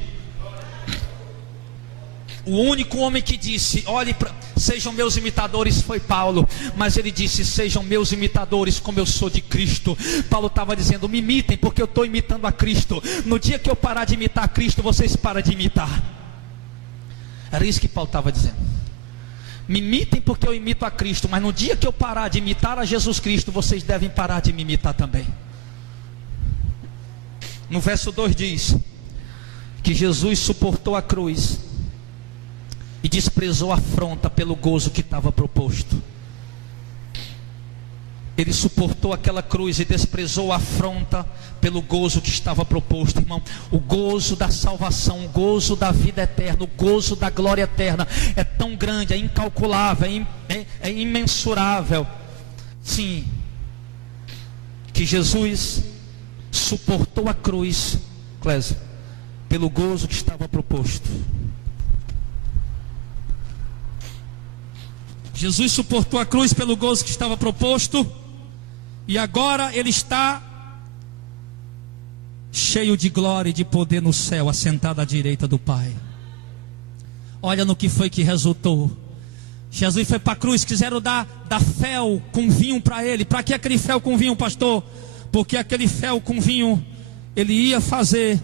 O único homem que disse sejam meus imitadores foi Paulo, mas ele disse: sejam meus imitadores como eu sou de Cristo. Paulo estava dizendo: me imitem porque eu estou imitando a Cristo. No dia que eu parar de imitar a Cristo, vocês param de imitar. Era isso que Paulo estava dizendo: me imitem porque eu imito a Cristo, mas no dia que eu parar de imitar a Jesus Cristo, vocês devem parar de me imitar também. No verso 2 diz que Jesus suportou a cruz e desprezou a afronta pelo gozo que estava proposto. Ele suportou aquela cruz e desprezou a afronta pelo gozo que estava proposto, irmão. O gozo da salvação, o gozo da vida eterna, o gozo da glória eterna é tão grande, é incalculável, é imensurável. Sim, que Jesus suportou a cruz, Clésio, pelo gozo que estava proposto. Jesus suportou a cruz pelo gozo que estava proposto, e agora ele está cheio de glória e de poder no céu, assentado à direita do Pai. Olha no que foi que resultou. Jesus foi para a cruz, quiseram dar fel com vinho para ele. Para que aquele fel com vinho, pastor? Porque aquele fel com vinho, ele ia fazer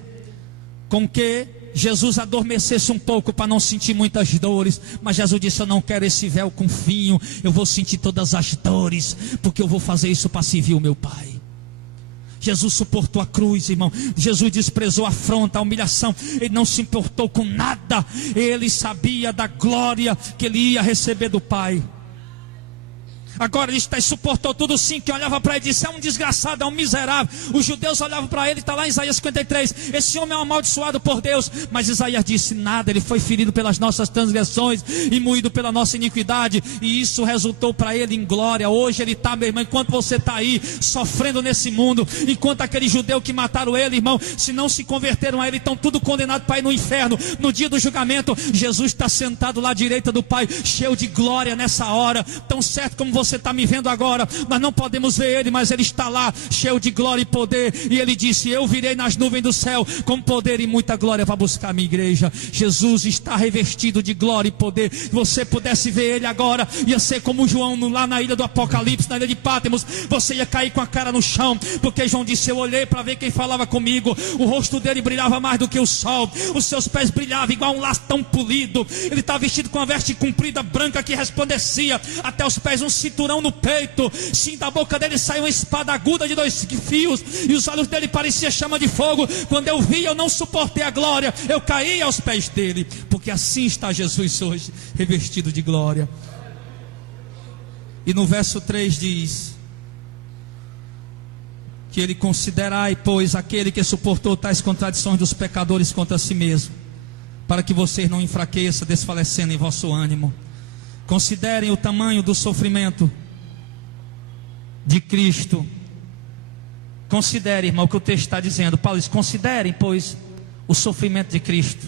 com que Jesus adormecesse um pouco para não sentir muitas dores. Mas Jesus disse: eu não quero esse véu com vinho, eu vou sentir todas as dores, porque eu vou fazer isso para servir o meu Pai. Jesus suportou a cruz, irmão. Jesus desprezou a afronta, a humilhação. Ele não se importou com nada. Ele sabia da glória que ele ia receber do Pai. Agora ele suportou tudo sim. Quem olhava para ele disse: é um desgraçado, é um miserável. Os judeus olhavam para ele, está lá em Isaías 53. Esse homem é um amaldiçoado por Deus. Mas Isaías disse: nada, ele foi ferido pelas nossas transgressões e moído pela nossa iniquidade, e isso resultou para ele em glória. Hoje ele está, meu irmão, enquanto você está aí sofrendo nesse mundo, enquanto aquele judeu que mataram ele, irmão, se não se converteram a ele, estão tudo condenados para ir no inferno. No dia do julgamento, Jesus está sentado lá à direita do Pai, cheio de glória nessa hora. Tão certo como você está me vendo agora, nós não podemos ver ele, mas ele está lá, cheio de glória e poder. E ele disse: eu virei nas nuvens do céu com poder e muita glória para buscar a minha igreja. Jesus está revestido de glória e poder. Se você pudesse ver ele agora, ia ser como João lá na ilha do Apocalipse, na ilha de Pátimos. Você ia cair com a cara no chão, porque João disse: eu olhei para ver quem falava comigo. O rosto dele brilhava mais do que o sol, os seus pés brilhavam igual um lastão polido. Ele estava vestido com uma veste comprida branca que resplandecia até os pés, um cinturão no peito. Sim, da boca dele saiu uma espada aguda de 2 fios, e os olhos dele pareciam chama de fogo. Quando eu vi, eu não suportei a glória, eu caí aos pés dele, porque assim está Jesus hoje, revestido de glória. E no verso 3 diz que ele: considerai, pois, aquele que suportou tais contradições dos pecadores contra si mesmo, para que vocês não enfraqueçam, desfalecendo em vosso ânimo. Considerem o tamanho do sofrimento de Cristo. Considerem, irmão, o que o texto está dizendo. Paulo diz: considerem, pois, o sofrimento de Cristo,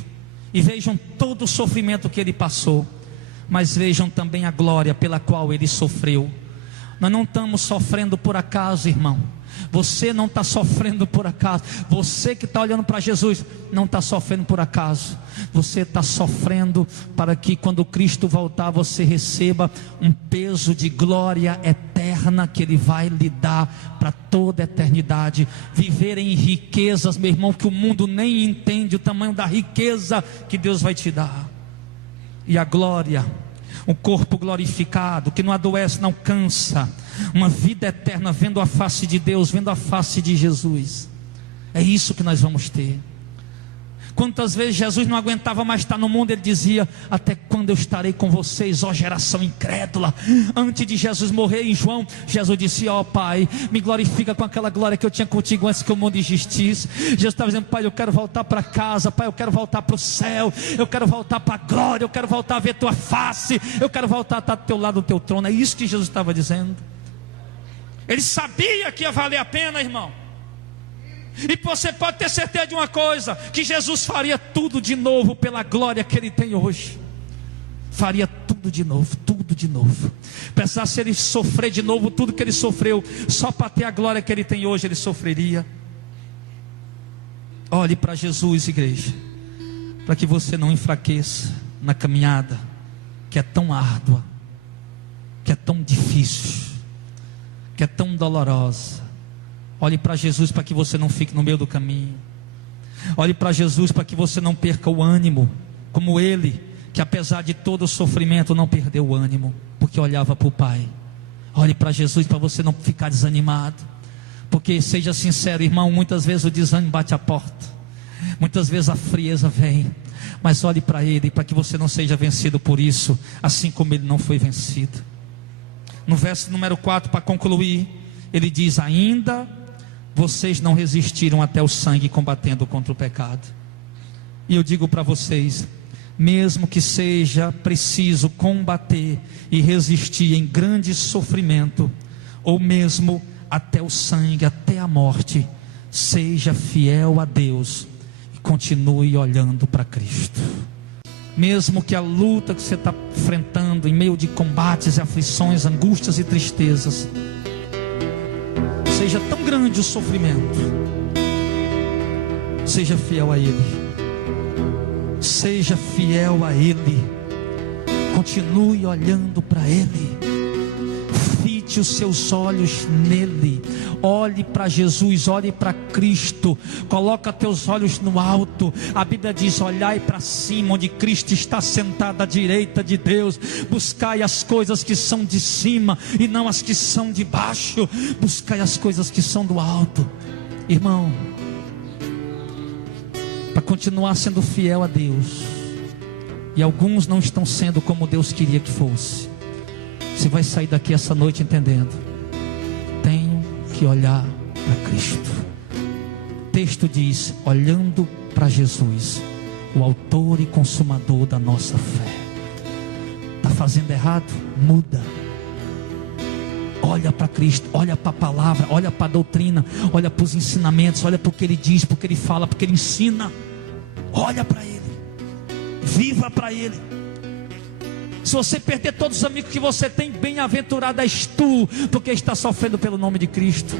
e vejam todo o sofrimento que ele passou, mas vejam também a glória pela qual ele sofreu. Nós não estamos sofrendo por acaso, irmão. Você não está sofrendo por acaso. Você que está olhando para Jesus não está sofrendo por acaso. Você está sofrendo para que quando Cristo voltar, você receba um peso de glória eterna que Ele vai lhe dar para toda a eternidade. Viver em riquezas, meu irmão, que o mundo nem entende o tamanho da riqueza que Deus vai te dar. E a glória, um corpo glorificado, que não adoece, não cansa, uma vida eterna, vendo a face de Deus, vendo a face de Jesus. É isso que nós vamos ter. Quantas vezes Jesus não aguentava mais estar no mundo, ele dizia: até quando eu estarei com vocês, ó geração incrédula? Antes de Jesus morrer, em João, Jesus disse: ó Pai, me glorifica com aquela glória que eu tinha contigo antes que o mundo existisse. Jesus estava dizendo: Pai, eu quero voltar para casa, Pai, eu quero voltar para o céu, eu quero voltar para a glória, eu quero voltar a ver tua face, eu quero voltar a estar do teu lado do teu trono. É isso que Jesus estava dizendo. Ele sabia que ia valer a pena, irmão. E você pode ter certeza de uma coisa: que Jesus faria tudo de novo pela glória que Ele tem hoje. Faria tudo de novo, tudo de novo. Precisasse Ele sofrer de novo tudo que Ele sofreu, só para ter a glória que Ele tem hoje, Ele sofreria. Olhe para Jesus, igreja, para que você não enfraqueça na caminhada que é tão árdua, que é tão difícil, que é tão dolorosa. Olhe para Jesus para que você não fique no meio do caminho. Olhe para Jesus para que você não perca o ânimo, como ele, que apesar de todo o sofrimento não perdeu o ânimo, porque olhava para o Pai. Olhe para Jesus para você não ficar desanimado, porque seja sincero, irmão, muitas vezes o desânimo bate a porta, muitas vezes a frieza vem, mas olhe para Ele para que você não seja vencido por isso, assim como Ele não foi vencido. No verso número 4, para concluir, ele diz: ainda vocês não resistiram até o sangue combatendo contra o pecado. E eu digo para vocês, mesmo que seja preciso combater e resistir em grande sofrimento, ou mesmo até o sangue, até a morte, seja fiel a Deus e continue olhando para Cristo. Mesmo que a luta que você está enfrentando, em meio de combates e aflições, angústias e tristezas, seja tão grande o sofrimento, seja fiel a Ele, Seja fiel a Ele, continue olhando para Ele, fite os seus olhos nele, olhe para Jesus, olhe para Cristo, coloca teus olhos no alto. A Bíblia diz: olhai para cima, onde Cristo está sentado à direita de Deus. Buscai as coisas que são de cima e não as que são de baixo. Buscai as coisas que são do alto. Irmão, para continuar sendo fiel a Deus, e alguns não estão sendo como Deus queria que fosse, você vai sair daqui essa noite entendendo: tenho que olhar para Cristo. O texto diz: olhando para Jesus, o autor e consumador da nossa fé. Está fazendo errado? Muda. Olha para Cristo, olha para a palavra, olha para a doutrina, olha para os ensinamentos, olha para o que Ele diz, para o que Ele fala, para o que Ele ensina. Olha para Ele, viva para Ele. Se você perder todos os amigos que você tem, bem-aventurado és tu, porque está sofrendo pelo nome de Cristo.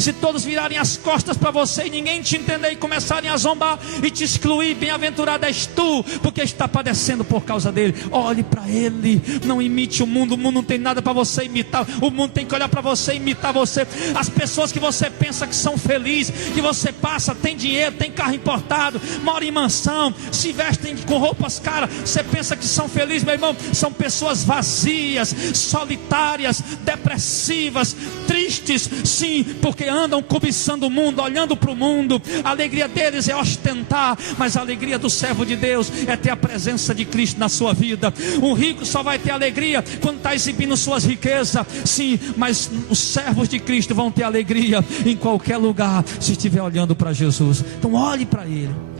Se todos virarem as costas para você e ninguém te entender e começarem a zombar e te excluir, bem-aventurado és tu, porque está padecendo por causa dele. Olhe para ele, não imite o mundo não tem nada para você imitar. O mundo tem que olhar para você e imitar você. As pessoas que você pensa que são felizes, que você passa, tem dinheiro, tem carro importado, mora em mansão, se vestem com roupas caras, você pensa que são felizes, meu irmão, são pessoas vazias, solitárias, depressivas, tristes, sim, porque andam cobiçando o mundo, olhando para o mundo. A alegria deles é ostentar, mas a alegria do servo de Deus é ter a presença de Cristo na sua vida. Um rico só vai ter alegria quando está exibindo suas riquezas, sim, mas os servos de Cristo vão ter alegria em qualquer lugar, se estiver olhando para Jesus. Então olhe para Ele.